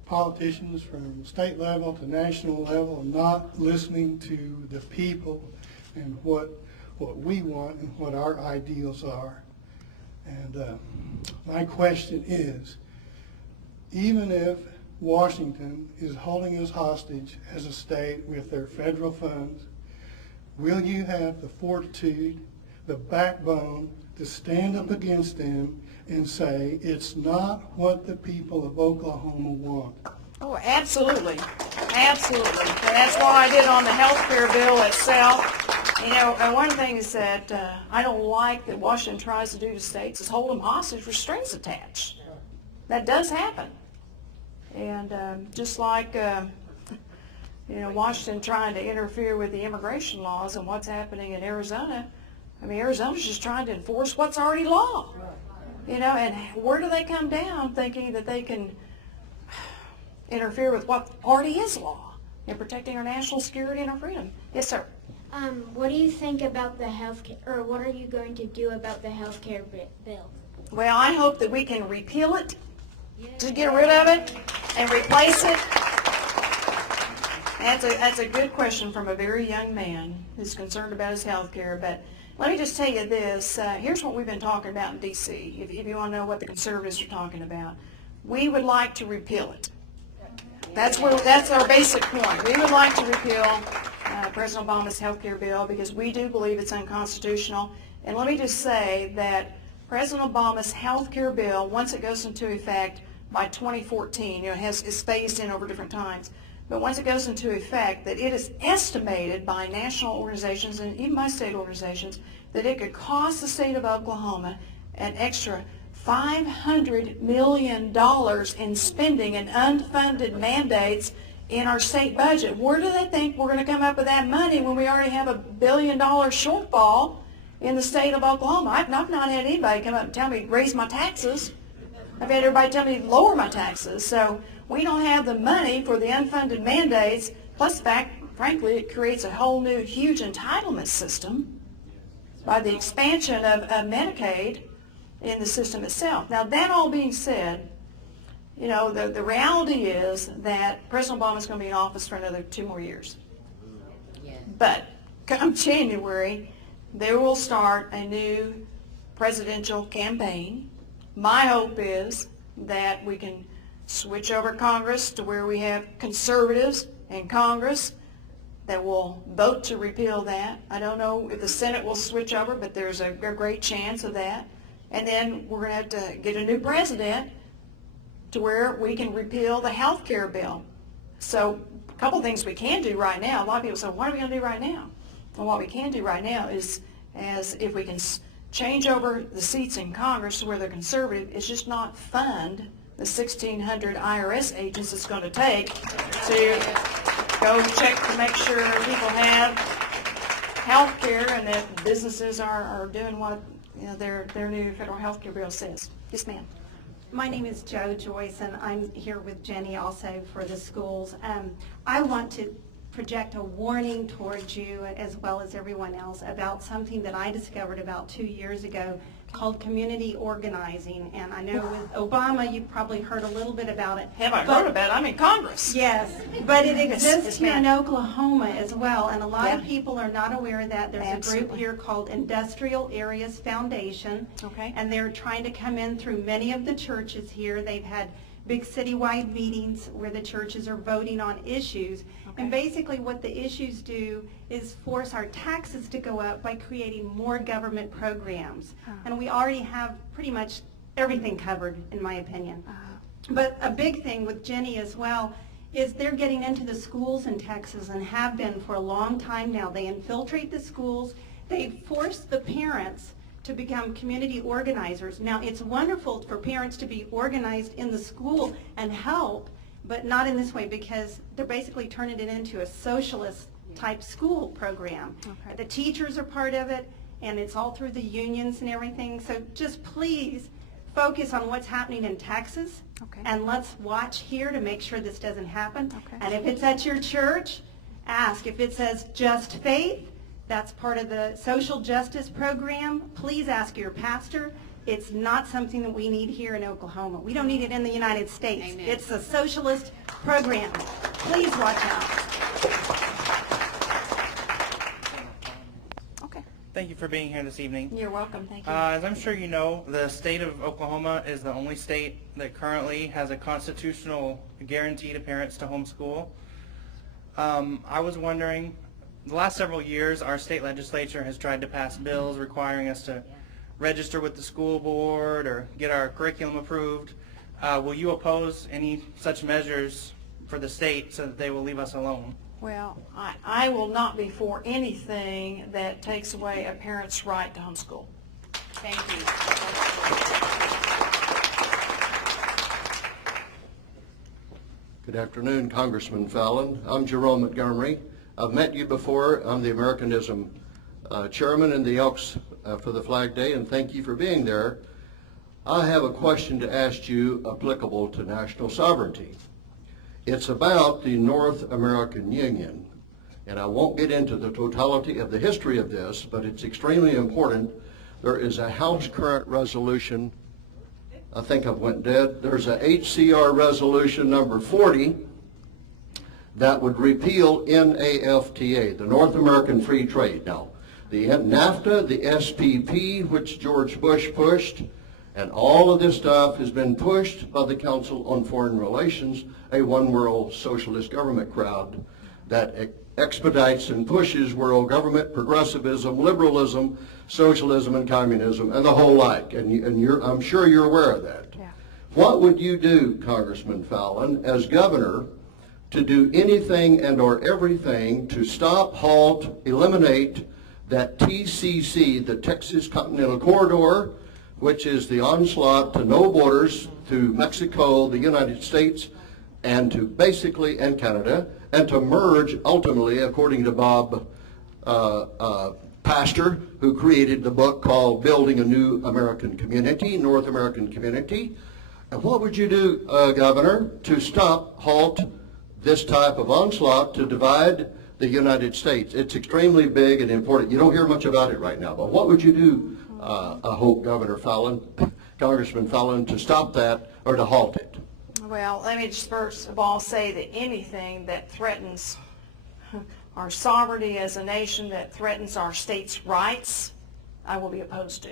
politicians from state level to national level not listening to the people and what we want and what our ideals are. And my question is, even if Washington is holding us hostage as a state with their federal funds, will you have the fortitude, the backbone to stand up against them and say it's not what the people of Oklahoma want? Oh, absolutely. Absolutely. And that's what I did on the health care bill itself. You know, and one thing is that I don't like that Washington tries to do to states is hold them hostage with strings attached. That does happen. And just like Washington trying to interfere with the immigration laws and what's happening in Arizona. I mean, Arizona's just trying to enforce what's already law. And where do they come down thinking that they can interfere with what already is law in protecting our national security and our freedom? Yes, sir. What do you think about the health care, or what are you going to do about the health care bill? Well, I hope that we can repeal it, to get rid of it, and replace it. That's a good question from a very young man who's concerned about his health care. But let me just tell you this. Here's what we've been talking about in D.C., if you want to know what the conservatives are talking about. We would like to repeal it. That's our basic point. We would like to repeal President Obama's health care bill because we do believe it's unconstitutional. And let me just say that President Obama's health care bill, once it goes into effect by 2014, it's phased in over different times, but once it goes into effect, that it is estimated by national organizations and even by state organizations that it could cost the state of Oklahoma an extra $500 million in spending and unfunded mandates in our state budget. Where do they think we're going to come up with that money when we already have $1 billion shortfall in the state of Oklahoma? I've not had anybody come up and tell me raise my taxes. I've had everybody tell me lower my taxes. So we don't have the money for the unfunded mandates, plus the fact, frankly, it creates a whole new huge entitlement system by the expansion of Medicaid in the system itself. Now, that all being said, the reality is that President Obama is going to be in office for another 2 more years. But come January, they will start a new presidential campaign. My hope is that we can switch over Congress to where we have conservatives in Congress that will vote to repeal that. I don't know if the Senate will switch over, but there's a great chance of that. And then we're going to have to get a new president to where we can repeal the health care bill. So a couple things we can do right now. A lot of people say, what are we going to do right now? And what we can do right now is, as if we can change over the seats in Congress to where they're conservative, it's just not fund the 1,600 IRS agents it's going to take to go check to make sure people have health care and that businesses are doing what their new federal health care bill says. Yes, ma'am. My name is Jo Joyce, and I'm here with Jenny also for the schools. I want to project a warning towards you as well as everyone else about something that I discovered about 2 years ago called community organizing. And I know with Obama, you've probably heard a little bit about it. Have I heard about it? I'm in Congress. Yes, but it exists Yes, here in Oklahoma as well. And a lot of Yeah. people are not aware that there's Absolutely. a group here called Industrial Areas Foundation. Okay. And they're trying to come in through many of the churches here. They've had big citywide meetings where the churches are voting on issues. And basically what the issues do is force our taxes to go up by creating more government programs. And we already have pretty much everything covered, in my opinion. But a big thing with Jenny as well is they're getting into the schools in Texas and have been for a long time now. They infiltrate the schools. They force the parents to become community organizers. Now, it's wonderful for parents to be organized in the school and help, but not in this way, because they're basically turning it into a socialist type school program. Okay. The teachers are part of it, and it's all through the unions and everything. So just please focus on what's happening in Texas, and let's watch here to make sure this doesn't happen. And if it's at your church, ask. If it says Just Faith, that's part of the social justice program, please ask your pastor. It's not something that we need here in Oklahoma. We don't need it in the United States. Amen. It's a socialist program. Please watch out. Okay. Thank you for being here this evening. You're welcome. Thank you. As I'm sure you know, the state of Oklahoma is the only state that currently has a constitutional guarantee to parents to homeschool. I was wondering, the last several years, our state legislature has tried to pass bills requiring us to register with the school board or get our curriculum approved. Will you oppose any such measures for the state so that they will leave us alone? Well, I will not be for anything that takes away a parent's right to homeschool. Thank you. Good afternoon, Congressman Fallin. I'm Jerome Montgomery. I've met you before. I'm the Americanism chairman in the Elks for the Flag Day, and thank you for being there. I have a question to ask you applicable to national sovereignty. It's about the North American Union, and I won't get into the totality of the history of this, but it's extremely important. There is a House current resolution, I think I went dead. There's a HCR resolution number 40 that would repeal NAFTA, the North American Free Trade. Now, the NAFTA, the SPP, which George Bush pushed, and all of this stuff has been pushed by the Council on Foreign Relations, a one-world socialist government crowd that expedites and pushes world government, progressivism, liberalism, socialism, and communism, and the whole like. And I'm sure you're aware of that. Yeah. What would you do, Congressman Fallin, as governor, to do anything and or everything to stop, halt, eliminate that TCC, the Texas Continental Corridor, which is the onslaught to no borders to Mexico, the United States, and to basically, and Canada, and to merge ultimately, according to Bob Pastor, who created the book called Building a New American Community, North American Community. And what would you do, Governor, to stop, halt this type of onslaught to divide the United States? It's extremely big and important. You don't hear much about it right now, but what would you do, I hope, Governor Fallin, Congressman Fallin, to stop that or to halt it? Well, let me just first of all say that anything that threatens our sovereignty as a nation, that threatens our states' rights, I will be opposed to.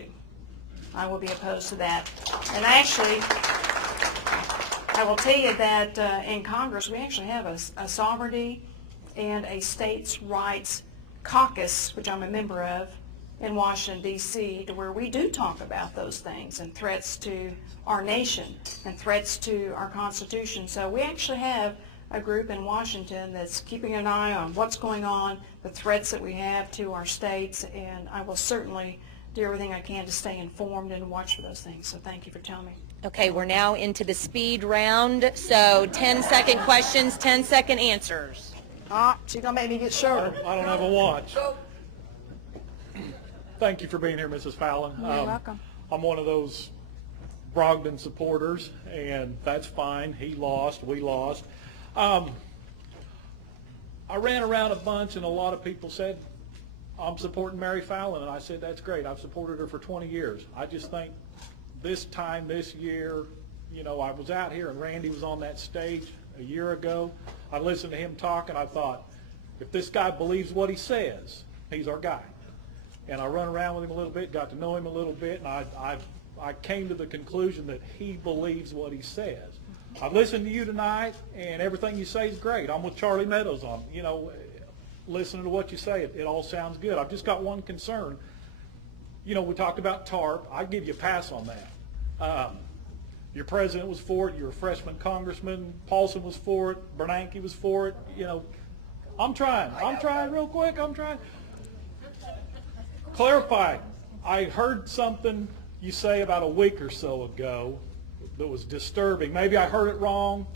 I will be opposed to that. And actually, I will tell you that in Congress, we actually have a sovereignty and a states' rights caucus, which I'm a member of, in Washington, D.C., to where we do talk about those things and threats to our nation and threats to our Constitution. So we actually have a group in Washington that's keeping an eye on what's going on, the threats that we have to our states, and I will certainly do everything I can to stay informed and watch for those things. So thank you for telling me. Okay, we're now into the speed round, so 10-second questions, 10-second answers. She's going to make me get shorter. I don't have a watch. Thank you for being here, Mrs. Fallin. You're welcome. I'm one of those Brogdon supporters, and that's fine. He lost, we lost. I ran around a bunch, and a lot of people said, I'm supporting Mary Fallin, and I said, that's great. I've supported her for 20 years. I just think this time, this year, you know, I was out here, and Randy was on that stage a year ago. I listened to him talk, and I thought, if this guy believes what he says, he's our guy. And I run around with him a little bit, got to know him a little bit, and I came to the conclusion that he believes what he says. I listened to you tonight, and everything you say is great. I'm with Charlie Meadows on, you know, listening to what you say. It all sounds good. I've just got one concern. You know, we talked about TARP. I'd give you a pass on that. Your president was for it. You're a freshman congressman. Paulson was for it. Bernanke was for it. You know, I'm trying real quick. I'm trying. Clarify. I heard something you say about a week or so ago that was disturbing. Maybe I heard it wrong.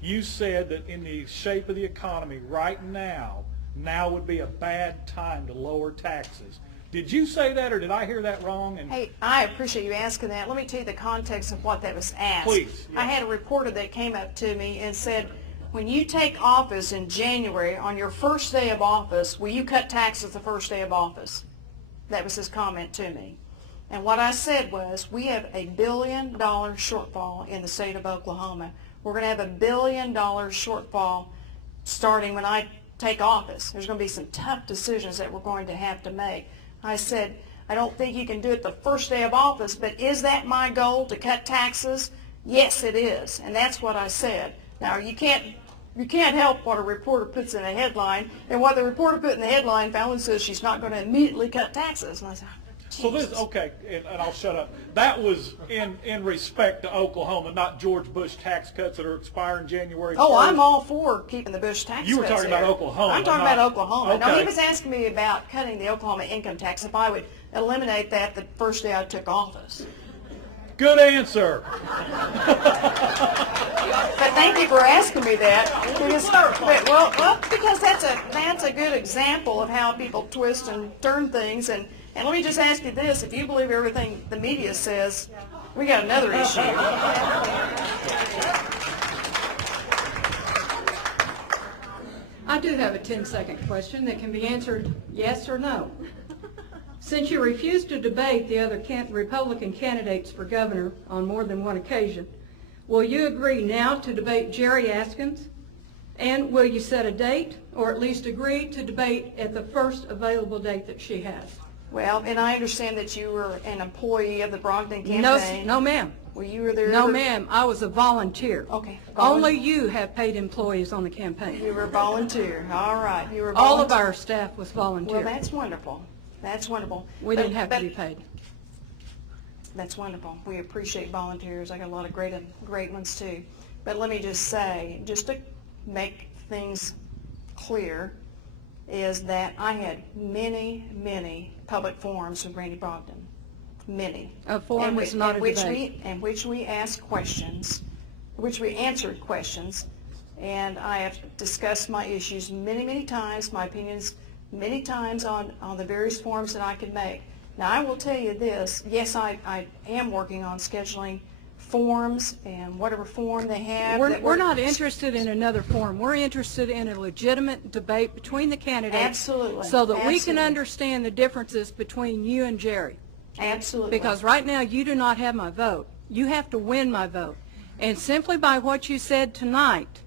You said that in the shape of the economy right now would be a bad time to lower taxes. Did you say that, or did I hear that wrong? And hey, I appreciate you asking that. Let me tell you the context of what that was asked. Please. Yeah. I had a reporter that came up to me and said, when you take office in January, on your first day of office, will you cut taxes the first day of office? That was his comment to me. And what I said was, we have $1 billion shortfall in the state of Oklahoma. We're going to have $1 billion shortfall starting when I take office. There's going to be some tough decisions that we're going to have to make. I said, I don't think you can do it the first day of office, but is that my goal, to cut taxes? Yes, it is. And that's what I said. Now, you can't help what a reporter puts in a headline, and what the reporter put in the headline, Fallin says she's not going to immediately cut taxes. And I said, so this, okay, and I'll shut up. That was in respect to Oklahoma, not George Bush tax cuts that are expiring January 1st. Oh, I'm all for keeping the Bush tax cuts. You were talking about Oklahoma. I'm talking about Oklahoma. Okay. No, he was asking me about cutting the Oklahoma income tax, if I would eliminate that the first day I took office. Good answer. But thank you for asking me that. Because that's a good example of how people twist and turn things. And let me just ask you this: if you believe everything the media says, we got another issue. I do have a 10-second question that can be answered yes or no. Since you refused to debate the other Republican candidates for governor on more than one occasion, will you agree now to debate Jerry Askins? And will you set a date, or at least agree to debate at the first available date that she has? Well, and I understand that you were an employee of the Brogdon campaign. No, ma'am. Well, you were there. No, ma'am. I was a volunteer. Okay. Only you have paid employees on the campaign. You were a volunteer. All right. You were. All of our staff was volunteer. Well, that's wonderful. That's wonderful. We didn't have to be paid. That's wonderful. We appreciate volunteers. I got a lot of great ones too. But let me just say, just to make things clear, is that I had many public forums with Randy Brogdon. Many. A forum is not a debate. In which we asked questions, which we answered questions, and I have discussed my issues many times, my opinions many times on the various forums that I could make. Now, I will tell you this: yes, I am working on scheduling forums and whatever form they have. We're not interested in another forum. We're interested in a legitimate debate between the candidates. Absolutely. So that we can understand the differences between you and Jerry. Absolutely. Because right now you do not have my vote. You have to win my vote. And simply by what you said tonight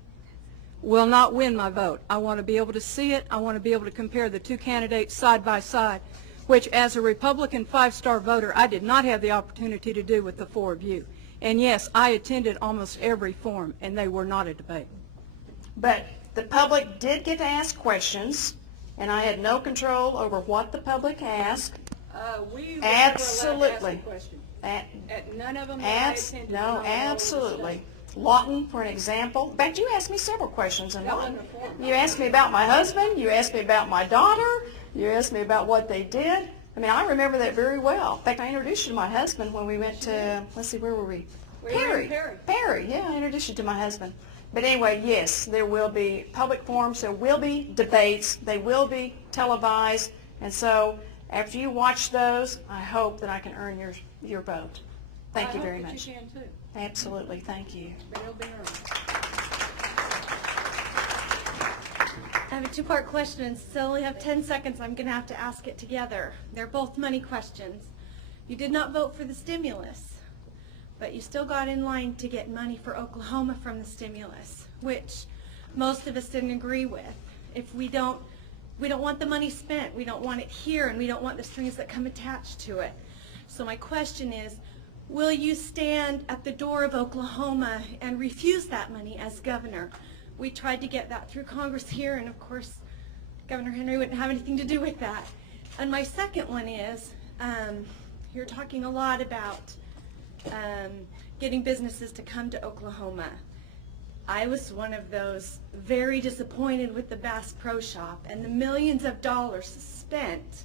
will not win my vote. I want to be able to see it. I want to be able to compare the two candidates side by side, which as a Republican 5-star voter I did not have the opportunity to do with the four of you. And yes, I attended almost every forum, and they were not a debate. But the public did get to ask questions, and I had no control over what the public asked. We Absolutely. None of them No, absolutely. Lawton, for an example. In fact, you asked me several questions in Lawton. You asked me about my husband. You asked me about my daughter. You asked me about what they did. I mean, I remember that very well. In fact, I introduced you to my husband when we went to, let's see, where were we? Perry, yeah, I introduced you to my husband. But anyway, yes, there will be public forums, there will be debates, they will be televised, and so after you watch those, I hope that I can earn your vote. Thank you very much. You can too. Absolutely, thank you. They'll be earned. I have a two-part question, so I only have 10 seconds. I'm going to have to ask it together. They're both money questions. You did not vote for the stimulus, but you still got in line to get money for Oklahoma from the stimulus, which most of us didn't agree with. If we don't want the money spent, we don't want it here, and we don't want the strings that come attached to it. So my question is, will you stand at the door of Oklahoma and refuse that money as governor? We tried to get that through Congress here, and of course, Governor Henry wouldn't have anything to do with that. And my second one is, you're talking a lot about getting businesses to come to Oklahoma. I was one of those very disappointed with the Bass Pro Shop and the millions of dollars spent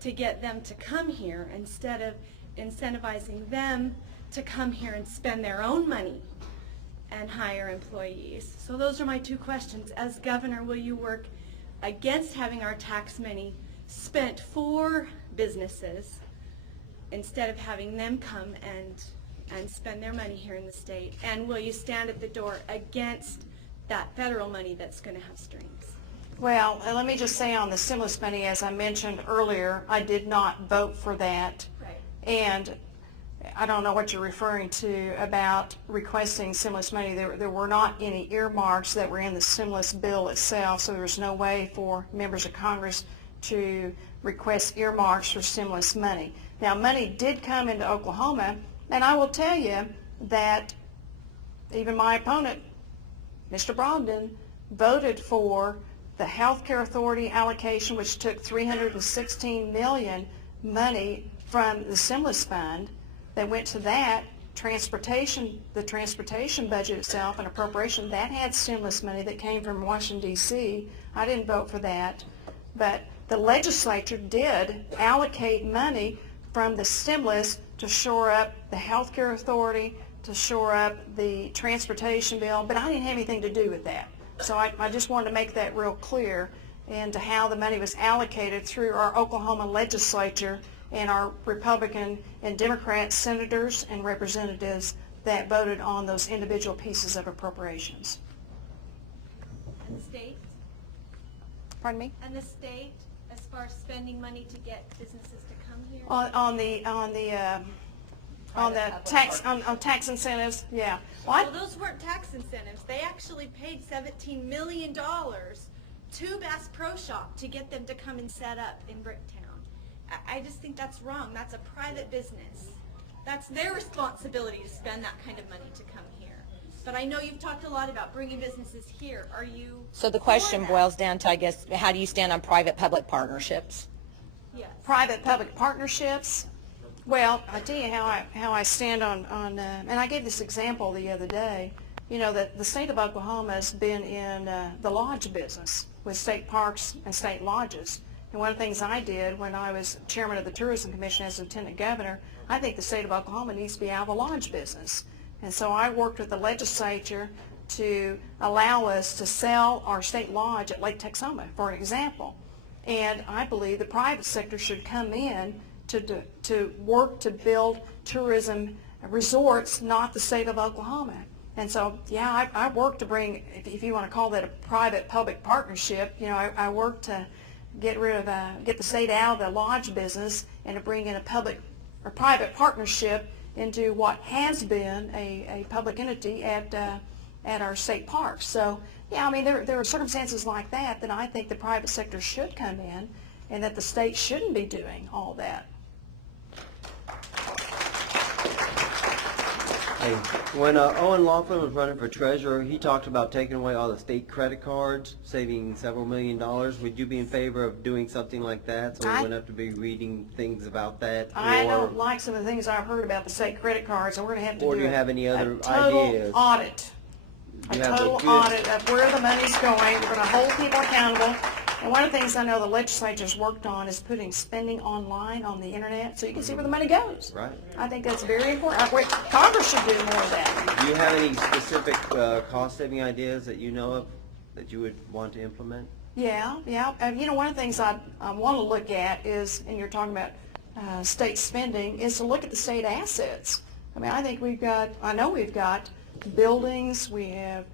to get them to come here instead of incentivizing them to come here and spend their own money and hire employees. So those are my two questions. As governor, will you work against having our tax money spent for businesses instead of having them come and spend their money here in the state? And will you stand at the door against that federal money that's going to have strings? Well, let me just say on the stimulus money, as I mentioned earlier, I did not vote for that. Right. And I don't know what you're referring to about requesting stimulus money. There were not any earmarks that were in the stimulus bill itself, so there was no way for members of Congress to request earmarks for stimulus money. Now, money did come into Oklahoma, and I will tell you that even my opponent, Mr. Brogdon, voted for the Health Care Authority allocation, which took $316 million money from the stimulus fund. They went to that. Transportation, the transportation budget itself and appropriation, that had stimulus money that came from Washington, D.C. I didn't vote for that. But the legislature did allocate money from the stimulus to shore up the Health Care Authority, to shore up the transportation bill, but I didn't have anything to do with that. So I just wanted to make that real clear, and to how the money was allocated through our Oklahoma legislature and our Republican and Democrat senators and representatives that voted on those individual pieces of appropriations. And the state? Pardon me? And the state, as far as spending money to get businesses to come here? On tax incentives, yeah. Well, those weren't tax incentives. They actually paid $17 million to Bass Pro Shop to get them to come and set up in Bricktown. I just think that's wrong. That's a private business. That's their responsibility to spend that kind of money to come here. But I know you've talked a lot about bringing businesses here. Are you? So the question boils down to, I guess, how do you stand on private-public partnerships? Yes. Private-public partnerships. Well, I tell you how I stand on and I gave this example the other day. You know, that the state of Oklahoma has been in the lodge business with state parks and state lodges. And one of the things I did when I was chairman of the Tourism Commission as lieutenant governor, I think the state of Oklahoma needs to be out of the lodge business. And so I worked with the legislature to allow us to sell our state lodge at Lake Texoma, for an example. And I believe the private sector should come in to work to build tourism resorts, not the state of Oklahoma. And so, yeah, I work to bring, if you want to call that a private-public partnership, you know, I work to get the state out of the lodge business and to bring in a public or private partnership into what has been a public entity at our state parks. So, yeah, I mean, there are circumstances like that that I think the private sector should come in, and that the state shouldn't be doing all that. Hey, when Owen Laughlin was running for treasurer, he talked about taking away all the state credit cards, saving several $1 million. Would you be in favor of doing something like that, so we wouldn't have to be reading things about that? I don't like some of the things I've heard about the state credit cards, so we're going to have to do you have any other a total ideas? audit. A total audit of where the money's going. We're going to hold people accountable. And one of the things I know the legislature's worked on is putting spending online on the internet so you can see where the money goes. Right. I think that's very important. Congress should do more of that. Do you have any specific cost-saving ideas that you know of that you would want to implement? Yeah. You know, one of the things I want to look at is, and you're talking about state spending, is to look at the state assets. I mean, I think I know we've got buildings, we have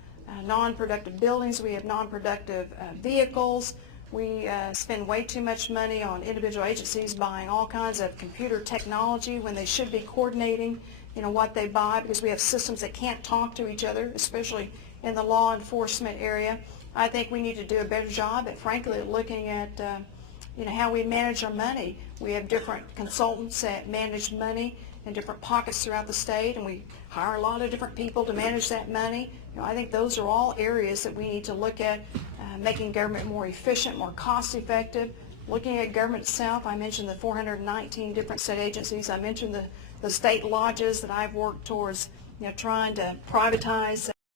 non-productive buildings, we have non-productive vehicles. We spend way too much money on individual agencies buying all kinds of computer technology when they should be coordinating, you know, what they buy, because we have systems that can't talk to each other, especially in the law enforcement area. I think we need to do a better job at, frankly, looking at, you know, how we manage our money. We have different consultants that manage money in different pockets throughout the state, and we hire a lot of different people to manage that money. You know, I think those are all areas that we need to look at, making government more efficient, more cost-effective. Looking at government itself, I mentioned the 419 different state agencies. I mentioned the state lodges that I've worked towards, you know, trying to privatize